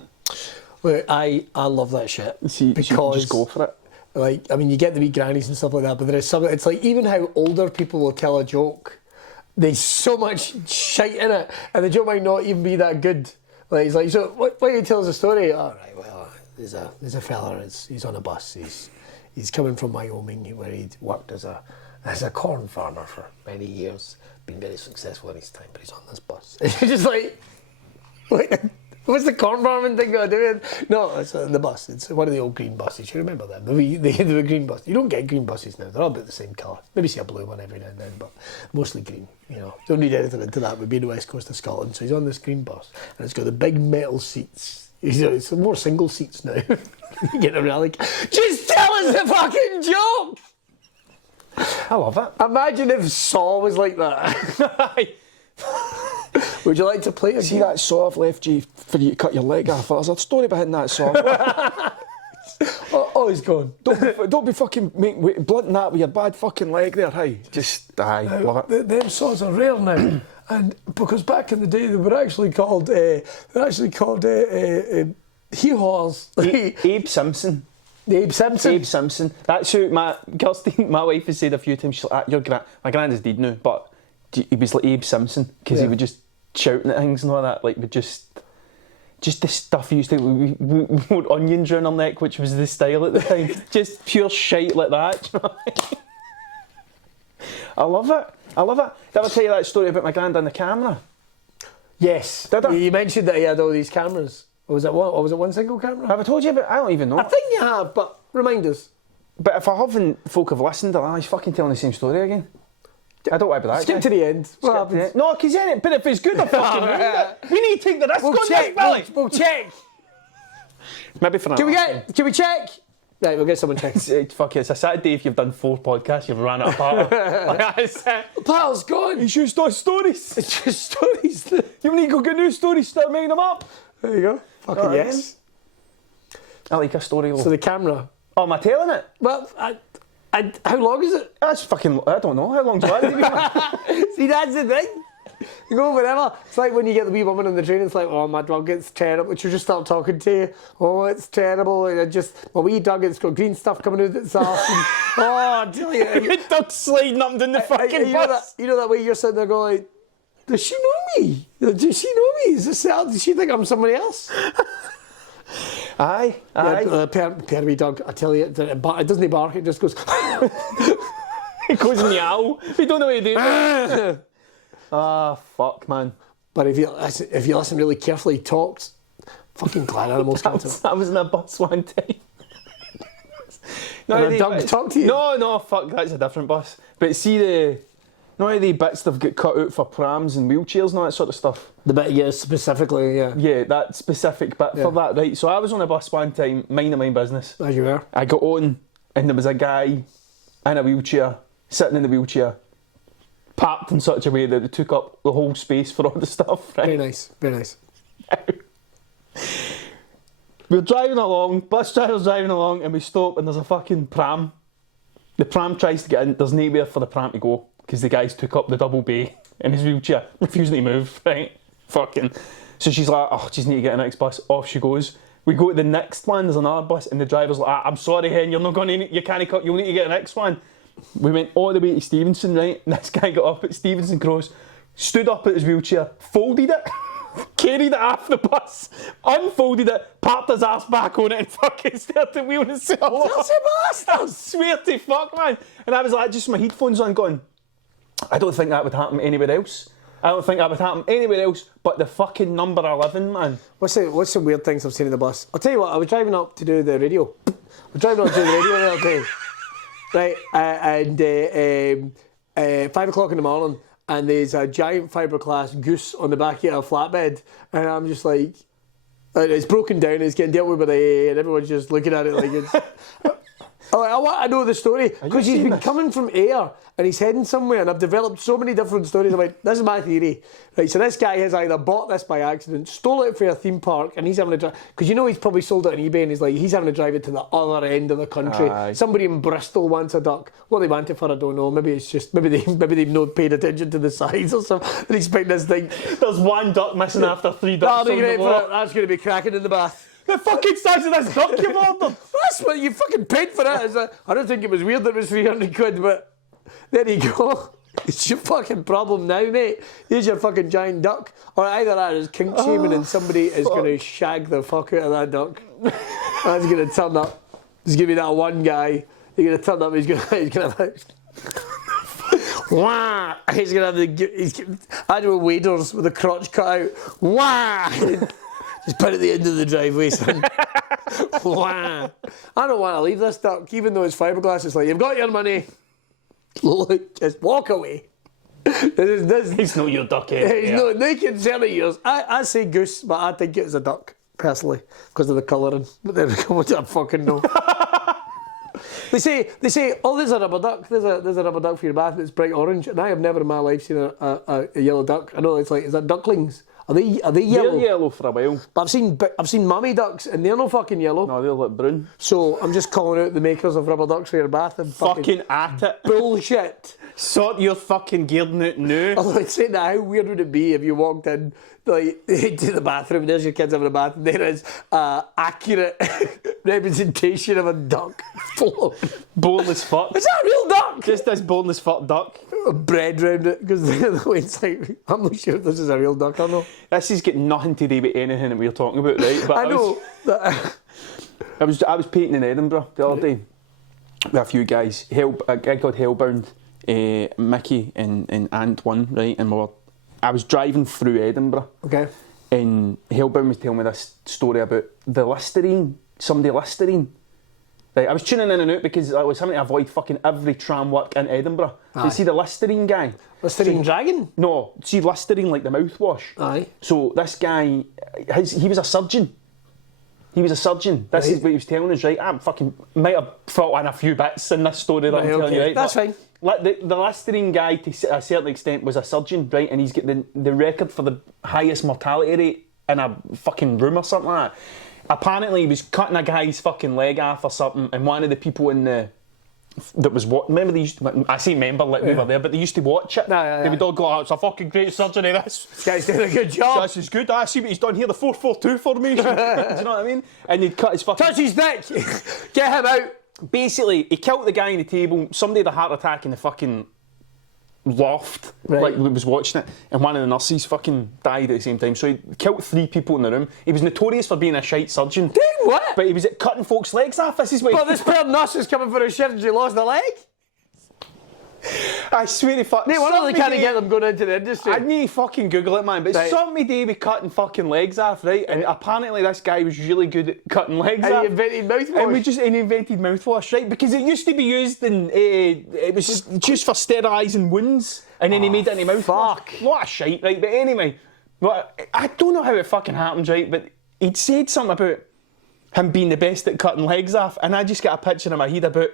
Wait, I love that shit. See, because you just go for it. Like, I mean, you get the wee grannies and stuff like that, but there is something. It's like even how older people will tell a joke. There's so much shite in it, and the joke might not even be that good. Like, he's like, so why do you tell us a story? All right, well, there's a fella. He's on a bus. He's coming from Wyoming, where he'd worked as a corn farmer for many years, been very successful in his time, but he's on this bus. It's just like, what's the corn farming thing got to do with? No, it's the bus. It's one of the old green buses. You remember them? The green bus. You don't get green buses now. They're all about the same colour. Maybe see a blue one every now and then, but mostly green. You know, don't need anything into that. We'd be in the west coast of Scotland, so he's on this green bus, and it's got the big metal seats. It's more single seats now. You get around like, just tell us the fucking joke. I love it. Imagine if Saw was like that. Would you like to play a See game? that saw I've left you for you to cut your leg off? There's a story behind that saw. Oh, he's gone. Don't be fucking blunting that with your bad fucking leg there, hey. Just, love it. Them saws are rare now. And because back in the day they were actually called hee-haws. Abe Simpson. Abe Simpson? Abe Simpson. That's who my wife has said a few times. She's like, my granddad's dead now, but he was like Abe Simpson because he would just shouting at things and all that, like with just the stuff he used to. We wore onions around our neck, which was the style at the time. Just pure shite like that. You know what I mean? I love it. Did I tell you that story about my granddad and the camera? Yes. Did I? You mentioned that he had all these cameras. Or was it one single camera? Have I told you about? I don't even know. I think you have, but remind us. But if I haven't, folk have listened, he's fucking telling the same story again. I don't worry about that. Skip to the end. What happens? No, because but if it's good, I fucking ruined it. We need to take the risk on this, Billy. We'll check. Maybe for now. Can we check? Right, we'll get someone checking. Fuck it, it's a Saturday if you've done 4 podcasts, you've ran out of power. Pal's gone. It's just our stories. It's just stories. You need to go get new stories, start making them up. There you go. Fucking yes. I like a story though. So the camera. Oh, am I telling it? Well, how long is it? That's fucking, I don't know. How long's that? See, that's the thing. You go whatever. It's like when you get the wee woman on the train, it's like, oh, my dog, it's terrible. She'll just start talking to you. Oh, it's terrible. And my wee dog, it's got green stuff coming out its arse. Oh, I tell you. The dog's sliding up in the fucking bus. You know that way you're sitting there going, does she know me? Does she know me? Does she think I'm somebody else? Aye. Pair wee dog, I tell you, it doesn't bark, it just goes. It goes meow. We don't know what to do. Fuck, man. But if you listen really carefully, he talks. Fucking glad animals can't talk. I was in a bus one time. And a dog talk to you? No, fuck, that's a different bus. But see the bits they've got cut out for prams and wheelchairs and all that sort of stuff. The bit, yeah, specifically, yeah. Yeah, that specific bit for that, right? So I was on a bus one time, minding my business. As you were. I got on, and there was a guy in a wheelchair, sitting in the wheelchair, parked in such a way that it took up the whole space for all the stuff, right? Very nice, very nice. We're driving along, bus driver's driving along, and we stop, and there's a fucking pram. The pram tries to get in, there's nowhere for the pram to go, because the guy's took up the double bay in his wheelchair, refusing to move, right? Fucking. So she's like, oh, just need to get the next bus. Off she goes. We go to the next one, there's another bus, and the driver's like, I'm sorry, hen, you're not going to, you can't cut, you'll need to get the next one. We went all the way to Stevenson, right? And this guy got up at Stevenson Cross, stood up at his wheelchair, folded it, carried it off the bus, unfolded it, parked his ass back on it, and fucking started wheeling himself off. I swear to fuck, man. And I was like, just my headphones on, going, I don't think that would happen anywhere else. I don't think that would happen anywhere else but the fucking number 11, man. What's the weird things I've seen in the bus? I'll tell you what, I was driving up to do the radio. I was driving up to do the radio the other day. Right, and 5 o'clock in the morning, and there's a giant fiberglass goose on the back of a flatbed, and I'm just like, it's broken down, it's getting dealt with by the AA, and everyone's just looking at it like it's... I want to know the story, because he's been coming from air and he's heading somewhere, and I've developed so many different stories. I'm like, this is my theory. Right, so this guy has either bought this by accident, stole it for a theme park, and he's having to drive, because you know he's probably sold it on eBay, and he's having to drive it to the other end of the country. Aye. Somebody in Bristol wants a duck. What they want it for, I don't know. Maybe it's just, maybe they've not paid attention to the size or something. They expect this thing. There's one duck missing after 3 ducks. That's going to be cracking in the bath. The fucking size of this duck you've ordered. That's what you fucking paid for it. I don't think it was weird that it was 300 quid, but there you go. It's your fucking problem now, mate. Here's your fucking giant duck. Or either that is kink shaming and somebody is going to shag the fuck out of that duck. That's going to turn up. There's going to be that one guy. He's going to turn up. He's going to have... Wah! He's going to have the... I do waders with the crotch cut out. Wah! Just put it at the end of the driveway, son. Wah! I don't want to leave this duck, even though it's fiberglass. It's like, you've got your money. Look, just walk away. It's not your duck, It's not, they can sell it yours. I say goose, but I think it's a duck, personally, because of the colouring. But then what do I fucking know? They say, oh, there's a rubber duck. There's a rubber duck for your bath. It's bright orange, and I have never in my life seen a yellow duck. I know it's like, is that ducklings? Are they yellow? They're yellow for a while. But I've seen mummy ducks, and they're no fucking yellow. No, they're like brown. So I'm just calling out the makers of rubber ducks for your bath and Fucking at it. bullshit. Sort your fucking gearing out now. Although I'd say that, how weird would it be if you walked in like into the bathroom, there's your kids having a bath, and there is accurate representation of a duck full of... Bone as fuck. Is that a real duck? Just this bone as fuck duck. Bread round it, because it's like, I'm not sure if this is a real duck or not. This has got nothing to do with anything that we're talking about, right? But I know. I was painting in Edinburgh the other day with a few guys. A guy called Hellbound, Mickey and Ant one, right? And I was driving through Edinburgh. Okay. And Hellbound was telling me this story about the Listerine, somebody Listerine. Right, I was tuning in and out because I was having to avoid fucking every tram work in Edinburgh. Aye. You see the Listerine guy? Listerine dragon? No, see Listerine like the mouthwash. Aye. So this guy, he was a surgeon. He was a surgeon. This is what he was telling us, right? I fucking might have fought in a few bits in this story that I'm telling you, right? That's fine. The Listerine guy, to a certain extent, was a surgeon, right? And he's got the record for the highest mortality rate in a fucking room or something like that. Apparently, he was cutting a guy's fucking leg off or something, and one of the people in the... that was what... Remember they used to... I say remember, like we were there, but they used to watch it. They would all go, oh, it's a fucking great surgery, this. This guy's doing a good job. This is good. I see what he's done here, the 4-4-2 formation. Do you know what I mean? And he'd cut his fucking... Touch his neck! Get him out! Basically, he killed the guy on the table, somebody had a heart attack in the fucking loft, right. Like we was watching it, and one of the nurses fucking died at the same time. So he killed 3 people in the room. He was notorious for being a shite surgeon. Doing what? But he was cutting folks' legs off. This is what. But this poor nurse is coming for a shift and she lost a leg. I swear to fuck. Mate, one of them can't get them going into the industry. I need to fucking Google it, man. But right. Somebody day with cutting fucking legs off, right? And apparently this guy was really good at cutting legs off. And he invented mouthwash. And he invented mouthwash, right? Because it used to be used in, it was just for sterilising wounds. And then he made it into mouthwash. Fuck. What a shite, right? But anyway, I don't know how it fucking happened, right? But he'd said something about him being the best at cutting legs off. And I just got a picture in my head about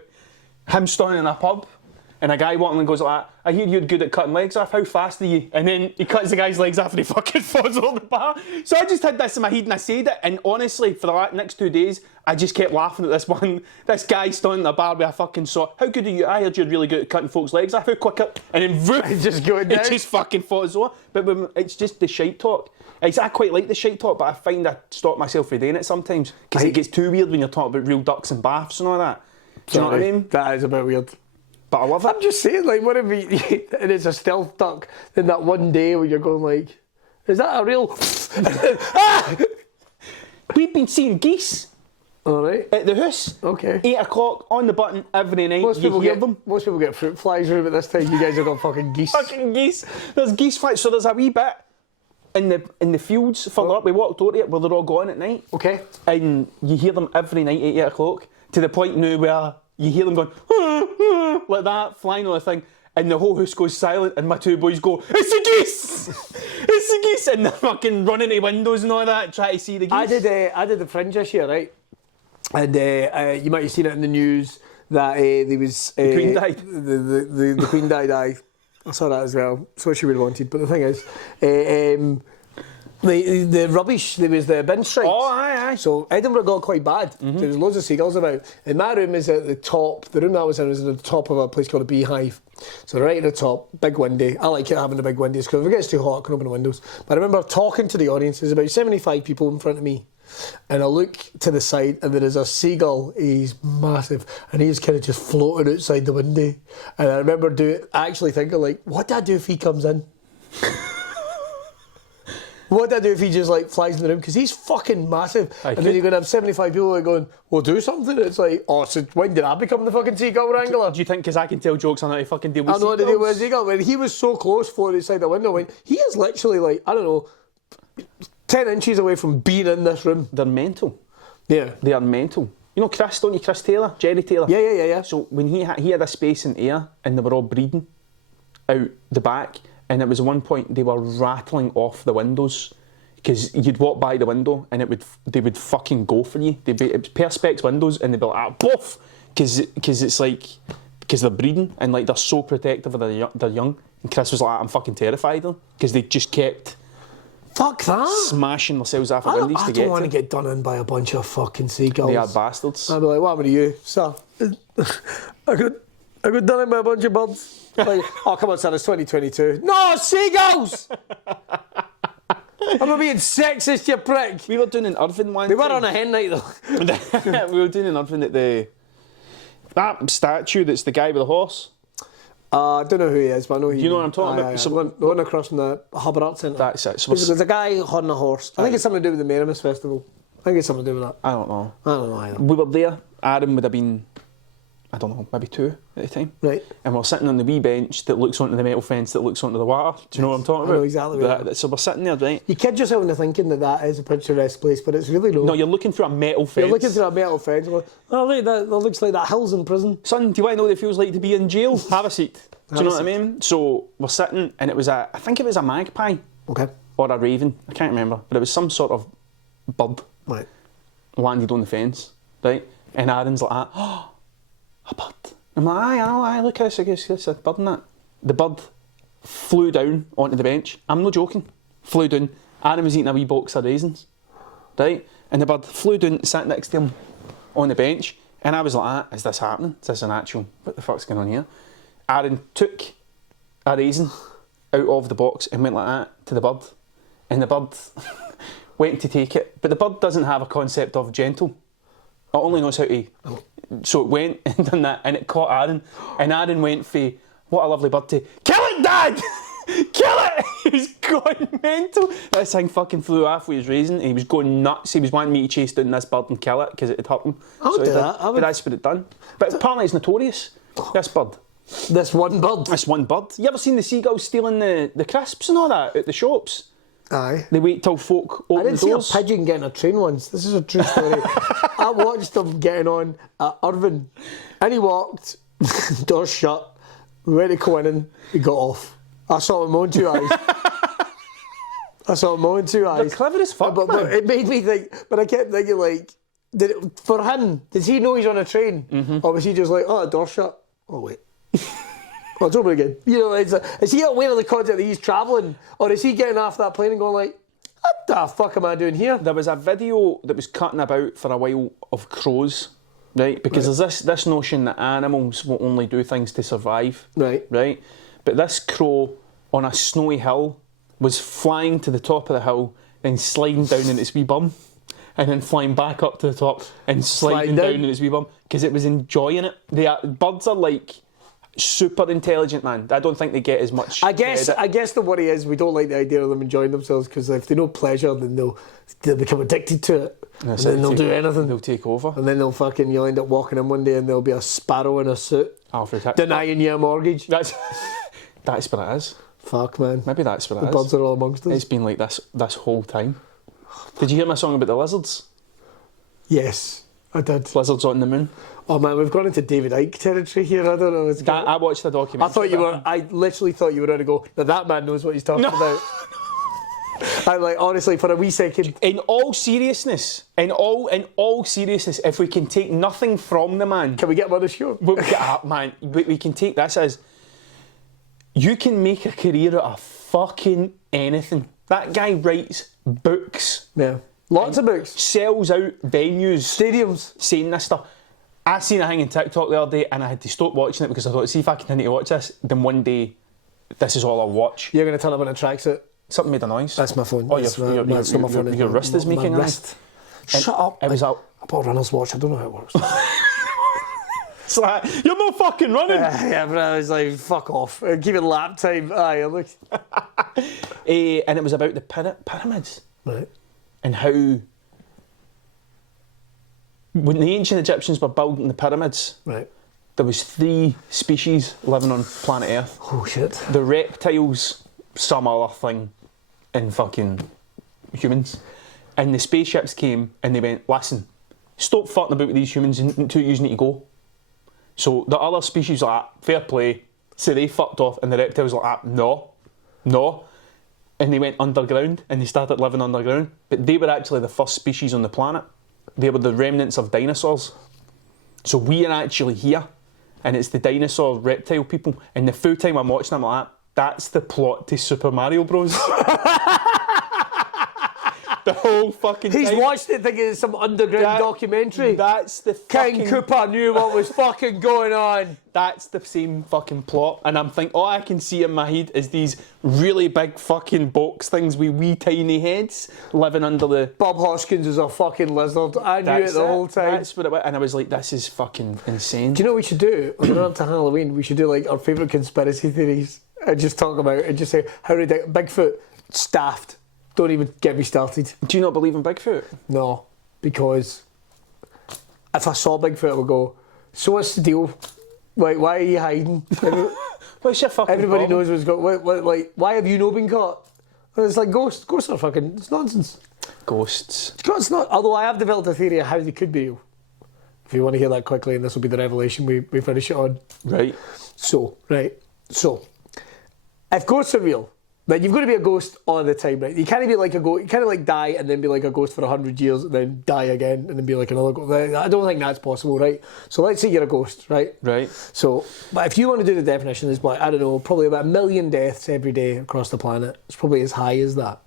him standing in a pub. And a guy walking and goes like, I hear you're good at cutting legs off, how fast are you? And then he cuts the guy's legs off and he fucking falls over the bar. So I just had this in my head and I said it, and honestly, for the next 2 days, I just kept laughing at this guy standing in the bar with a fucking saw. How good are you? I heard you're really good at cutting folks' legs off, how quick up? And then voop, it's just going down. It just fucking falls over. But it's just the shite talk. I quite like the shite talk, but I find I stop myself from doing it sometimes. Because it gets too weird when you're talking about real ducks and baths and all that. Do you know what I mean? That is a bit weird. But I love it. I'm just saying, like, what if and it's a stealth duck, then that one day when you're going like, is that a real... We've been seeing geese. Alright. At the house. Okay. 8 o'clock on the button every night. Most people hear them. Most people get fruit flies room at this time. You guys have got fucking geese. Fucking geese. There's geese flies. So there's a wee bit in the fields further up. We walked over it where they're all gone at night. Okay. And you hear them every night at 8 o'clock to the point now where you hear them going like that, flying on the thing. and the whole house goes silent, and my two boys go, "It's the geese! It's the geese!" And they're fucking running to windows and all that, try to see the geese. I did the Fringe this year, right? And you might have seen it in the news that there was... the Queen died. The Queen died, aye. I saw that as well. That's what she would have wanted. But the thing is, the rubbish, there was the bin strikes. Oh, aye. So Edinburgh got quite bad. There was loads of seagulls about. And my room is at the top. The room that I was in was at the top of a place called a beehive. So right at the top, big window. I like it having the big windows because if it gets too hot, I can open the windows. But I remember talking to the audience. There's about 75 people in front of me. And I look to the side and there is a seagull. He's massive and he's kind of just floating outside the window. And I remember actually thinking, like, what do I do if he comes in? What do I do if he just like flies in the room? Because he's fucking massive. And then you're going to have 75 people like going, well, do something. It's like, oh, so when did I become the fucking seagull wrangler? Do you think because I can tell jokes on how to fucking deal with seagulls? I know how to deal with a seagull. When he was so close floating outside the window, when he is literally like, I don't know, 10 inches away from being in this room. They're mental. Yeah. They are mental. You know Chris, don't you? Chris Taylor? Jerry Taylor? Yeah. So when he had a space in air and they were all breathing out the back, and it was at one point they were rattling off the windows because you'd walk by the window and they would fucking go for you. It was perspex windows and they'd be like, poof! Because it's like, because they're breathing and like they're so protective of their young. And Chris was like, I'm fucking terrified of them because they just kept... Fuck that! Smashing themselves off the windows to get I don't want to get done in by a bunch of fucking seagulls. They are bastards. I'd be like, what happened to you, sir? I got done in by a bunch of birds. Like, oh, come on, son, it's 2022. No, seagulls! I'm being sexist, you prick. We were doing an Irvine one. We were on a hen night, though. We were doing an Irvine at that statue that's the guy with the horse. I don't know who he is, but I know he... You know what I'm talking about? So the one across from the Harbour Arts Centre. That's it. So there's a guy on a horse. I think it's something to do with the Merrimas Festival. I think it's something to do with that. I don't know. I don't know either. We were there. Adam would have been, I don't know, maybe 2 at the time. Right. And we're sitting on the wee bench that looks onto the metal fence that looks onto the water. Do you know what I'm talking about? I know exactly what So we're sitting there, right? You kid yourself into thinking that is a picturesque place, but it's really not. No, you're looking through a metal fence. You're looking through a metal fence. Going, oh, look, that looks like that hill's in prison. Son, do you want to know what it feels like to be in jail? Have a seat. Do you know what I mean? So we're sitting, and I think it was a magpie. Okay. Or a raven. I can't remember. But it was some sort of bird. Right. Landed on the fence. Right? And Aaron's like, oh, a bird. I'm like, aye, look, it's a bird and that. The bird flew down onto the bench. I'm not joking. Flew down. Aaron was eating a wee box of raisins. Right? And the bird flew down, sat next to him on the bench. And I was like, is this happening? Is this an actual, what the fuck's going on here? Aaron took a raisin out of the box and went like that to the bird. And the bird went to take it. But the bird doesn't have a concept of gentle. It only knows how to... So it went and done that, and it caught Aaron. And Aaron went for, what a lovely bird, to, kill it, Dad! Kill it! He was going mental. This thing fucking flew off with his raisin. He was going nuts. He was wanting me to chase down this bird and kill it because it had hurt him. I would do that. But that's what it done. But apparently it's notorious, this bird. This one bird? This one bird. You ever seen the seagulls stealing the crisps and all that at the shops? Aye. They wait till folk open the doors. I didn't see a pigeon getting a train once. This is a true story. I watched him getting on at Irvine, and he walked, doors shut, we went to go in and he got off. I saw him on 2 eyes. They're clever as fuck, but it made me think, but I kept thinking like, for him, does he know he's on a train? Mm-hmm. Or was he just like, oh, the door's shut? Oh, wait. Oh, it's open again. You know, is he aware of the concept that he's travelling? Or is he getting off that plane and going like, what the fuck am I doing here? There was a video that was cutting about for a while of crows, right? Because there's this notion that animals will only do things to survive. Right. Right? But this crow on a snowy hill was flying to the top of the hill, then sliding down in its wee bum, and then flying back up to the top and sliding down in its wee bum, because it was enjoying it. Birds are like super intelligent, man. I don't think they get as much credit. I guess the worry is we don't like the idea of them enjoying themselves, because if they know pleasure, then they'll become addicted to it. And then they'll do anything. They'll take over. And then you'll end up walking in one day and there'll be a sparrow in a suit denying you a mortgage. That's what it is. Fuck, man. Maybe that's what it is. The birds are all amongst us. It's been like this whole time. Did you hear my song about the lizards? Yes. I did. Lizards on the moon. Oh man, we've gone into David Icke territory here. I don't know what's going on. I watched the documentary. I literally thought you were going to go, now that man knows what he's talking about. I'm like, honestly, for a wee second. In all seriousness, if we can take nothing from the man, Can we get him on the show? we can take this as you can make a career out of fucking anything. That guy writes books. Yeah. Lots of books. Sells out venues. Stadiums. Saying this stuff. I seen a thing on TikTok the other day and I had to stop watching it because I thought, see if I continue to watch this, then one day this is all I'll watch. You're going to turn up in a tracksuit. Something made a noise. That's my phone. Oh, your wrist is making a noise. Shut up. It was out. I bought a runner's watch. I don't know how it works. It's like, you're not fucking running. Yeah, but I was like, fuck off. Give it lap time. Aye, look. And it was about the pyramids. Right. And how, when the ancient Egyptians were building the pyramids, Right. there was 3 species living on planet Earth. Oh, shit. The reptiles, some other thing, and fucking humans. And the spaceships came and they went, listen, stop fucking about with these humans until you need to go. So the other species were like, fair play. So they fucked off and the reptiles were like, no. And they went underground and they started living underground. But they were actually the first species on the planet. They were the remnants of dinosaurs. So we are actually here. And it's the dinosaur reptile people. And the full time I'm watching, I'm like, that's the plot to Super Mario Bros. The whole fucking He's time. watched it thinking it's some underground documentary. That's the King fucking... Koopa knew what was fucking going on. That's the same fucking plot. And I'm thinking, all I can see in my head is these really big fucking box things with wee tiny heads living under the... Bob Hoskins is a fucking lizard. I knew it the whole time. That's what it was. And I was like, this is fucking insane. Do you know what we should do? When we're up to Halloween, we should do like our favourite conspiracy theories and just talk about it and just say, how ridiculous. Bigfoot, staffed. Don't even get me started. Do you not believe in Bigfoot? No, because if I saw Bigfoot, I would go, so what's the deal? Like, why are you hiding? What's your fucking Everybody problem? knows what's going. Like, why have you not been caught? Well, it's like ghosts. Ghosts are fucking. It's nonsense. Ghosts. It's not. Although I have developed a theory of how they could be real. If you want to hear that quickly, and this will be the revelation we finish it on. Right. So, if ghosts are real, like you've got to be a ghost all the time, right? You can't be like a ghost. You can't like die and then be like a ghost for 100 years and then die again and then be like another ghost. I don't think that's possible, right? So let's say you're a ghost, right? Right. So, but if you want to do the definition, there's like, I don't know, probably about 1 million deaths every day across the planet. It's probably as high as that.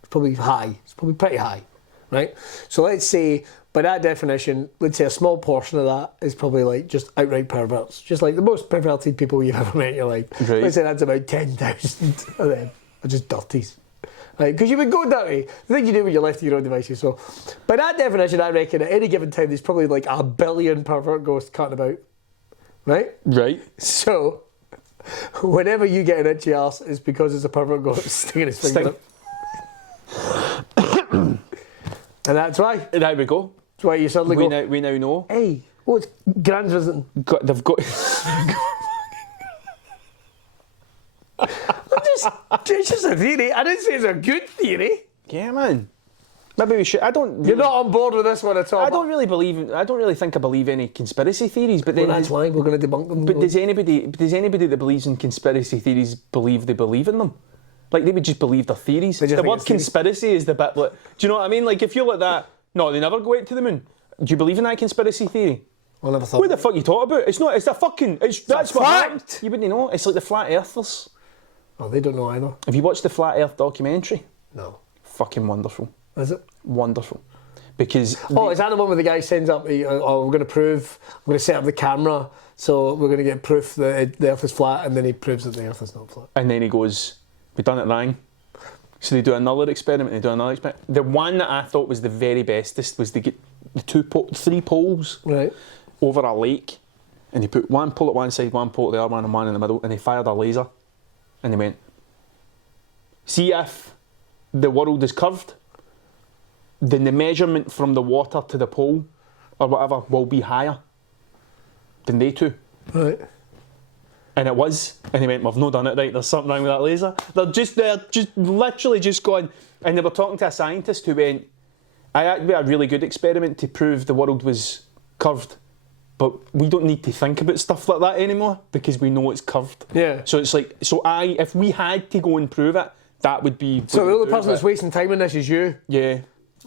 It's probably high. It's probably pretty high, right? So let's say, by that definition, let's say a small portion of that is probably like just outright perverts. Just like the most perverted people you've ever met in your life. Right. Let's say that's about 10,000 of them. Are just dirties. Right? Because you would go dirty. The thing you do when you're left to your own devices. So, by that definition, I reckon at any given time there's probably like 1 billion pervert ghosts cutting about. Right? Right. So, whenever you get an itchy arse, it's because it's a pervert ghost sticking his finger up. And that's why. There we go. That's why you suddenly go. We now know. Hey, what's Grand's visiting? They've got. It's just a theory. I didn't say it's a good theory. Yeah, man. Maybe we should. I don't. Really, You're not on board with this one at all. I don't really think I believe any conspiracy theories. But then Well, that's why we're going to debunk them. But does anybody that believes in conspiracy theories believe they believe in them? Like they would just believe their theories. They just The think word it's theories. conspiracy is the bit. Like, do you know what I mean? Like if you're like that, no, they never go out to the moon. Do you believe in that conspiracy theory? I never thought. What the fuck are you talking about? It's not. It's a fucking. That's a what fact. happened. You wouldn't know. It's like the flat earthers. Oh, they don't know either. Have you watched the Flat Earth documentary? No. Fucking wonderful. Is it? Wonderful. Because... Oh, is that the one where the guy sends up, oh, we're going to set up the camera, so we're going to get proof that the Earth is flat, and then he proves that the Earth is not flat. And then he goes, we've done it wrong. So they do another experiment, The one that I thought was the very bestest was they get the 3 poles Right. over a lake, and they put one pole at one side, one pole at the other one, and one in the middle, and they fired a laser. And they went, see if the world is curved, then the measurement from the water to the pole or whatever will be higher than they two. Right. And it was. And they went, we've not done it right, there's something wrong with that laser. They're just literally just going, and they were talking to a scientist who went, I had a really good experiment to prove the world was curved. But we don't need to think about stuff like that anymore because we know it's curved. Yeah. So it's like, if we had to go and prove it, that would be... So the only person that's wasting time on this is you? Yeah.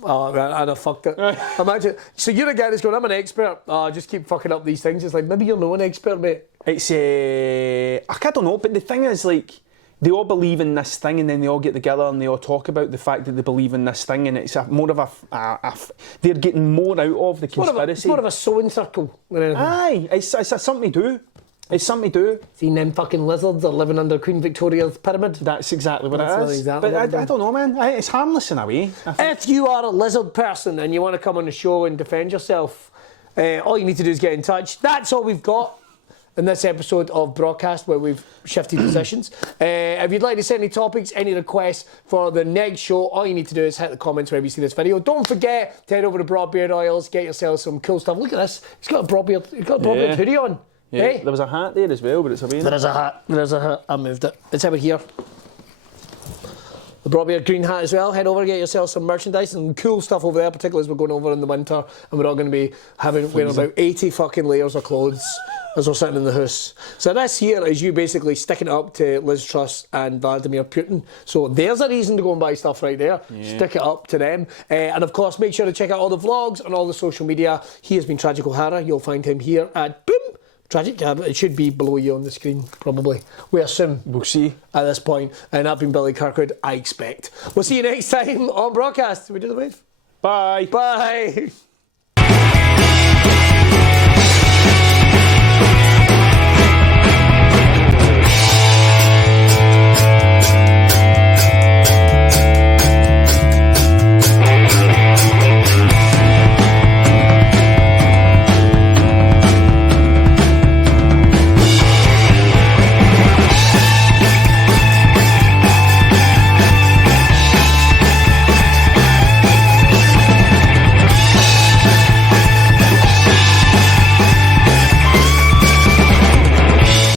Oh, and I fucked it. Imagine. So you're a guy that's going, I'm an expert. Oh, just keep fucking up these things. It's like, maybe you're not an expert, mate. It's, I don't know, but the thing is, like, they all believe in this thing and then they all get together and they all talk about the fact that they believe in this thing and it's more of they're getting more out of the conspiracy. It's more of a sewing circle. Aye, it's something to do. It's something to do. Seen them fucking lizards are living under Queen Victoria's pyramid? That's exactly what That's it is. exactly but I don't know, man. It's harmless in a way. If you are a lizard person and you want to come on the show and defend yourself, all you need to do is get in touch. That's all we've got in this episode of Braw Cast, where we've shifted positions. If you'd like to send any topics, any requests for the next show, all you need to do is hit the comments wherever you see this video. Don't forget to head over to Braw Beard Oils, get yourself some cool stuff. Look at this. He's got a Braw Beard hoodie on. Yeah, Hey? there was a hat there as well, but it's a There is a hat. There is a hat. I moved it. It's over here. The Braw Beard green hat as well. Head over, get yourself some merchandise and cool stuff over there, particularly as we're going over in the winter and we're all going to be wearing about 80 fucking layers of clothes as we're sitting in the house. So this here is you basically sticking it up to Liz Truss and Vladimir Putin. So there's a reason to go and buy stuff right there. Yeah. Stick it up to them. And of course, make sure to check out all the vlogs and all the social media. He has been Tragic O'Hara. You'll find him here at Boom Tragic. It should be below you on the screen, probably. We assume. We'll see. At this point. And I've been Billy Kirkwood, I expect. We'll see you next time on Braw Cast. We do the wave. Bye. Bye.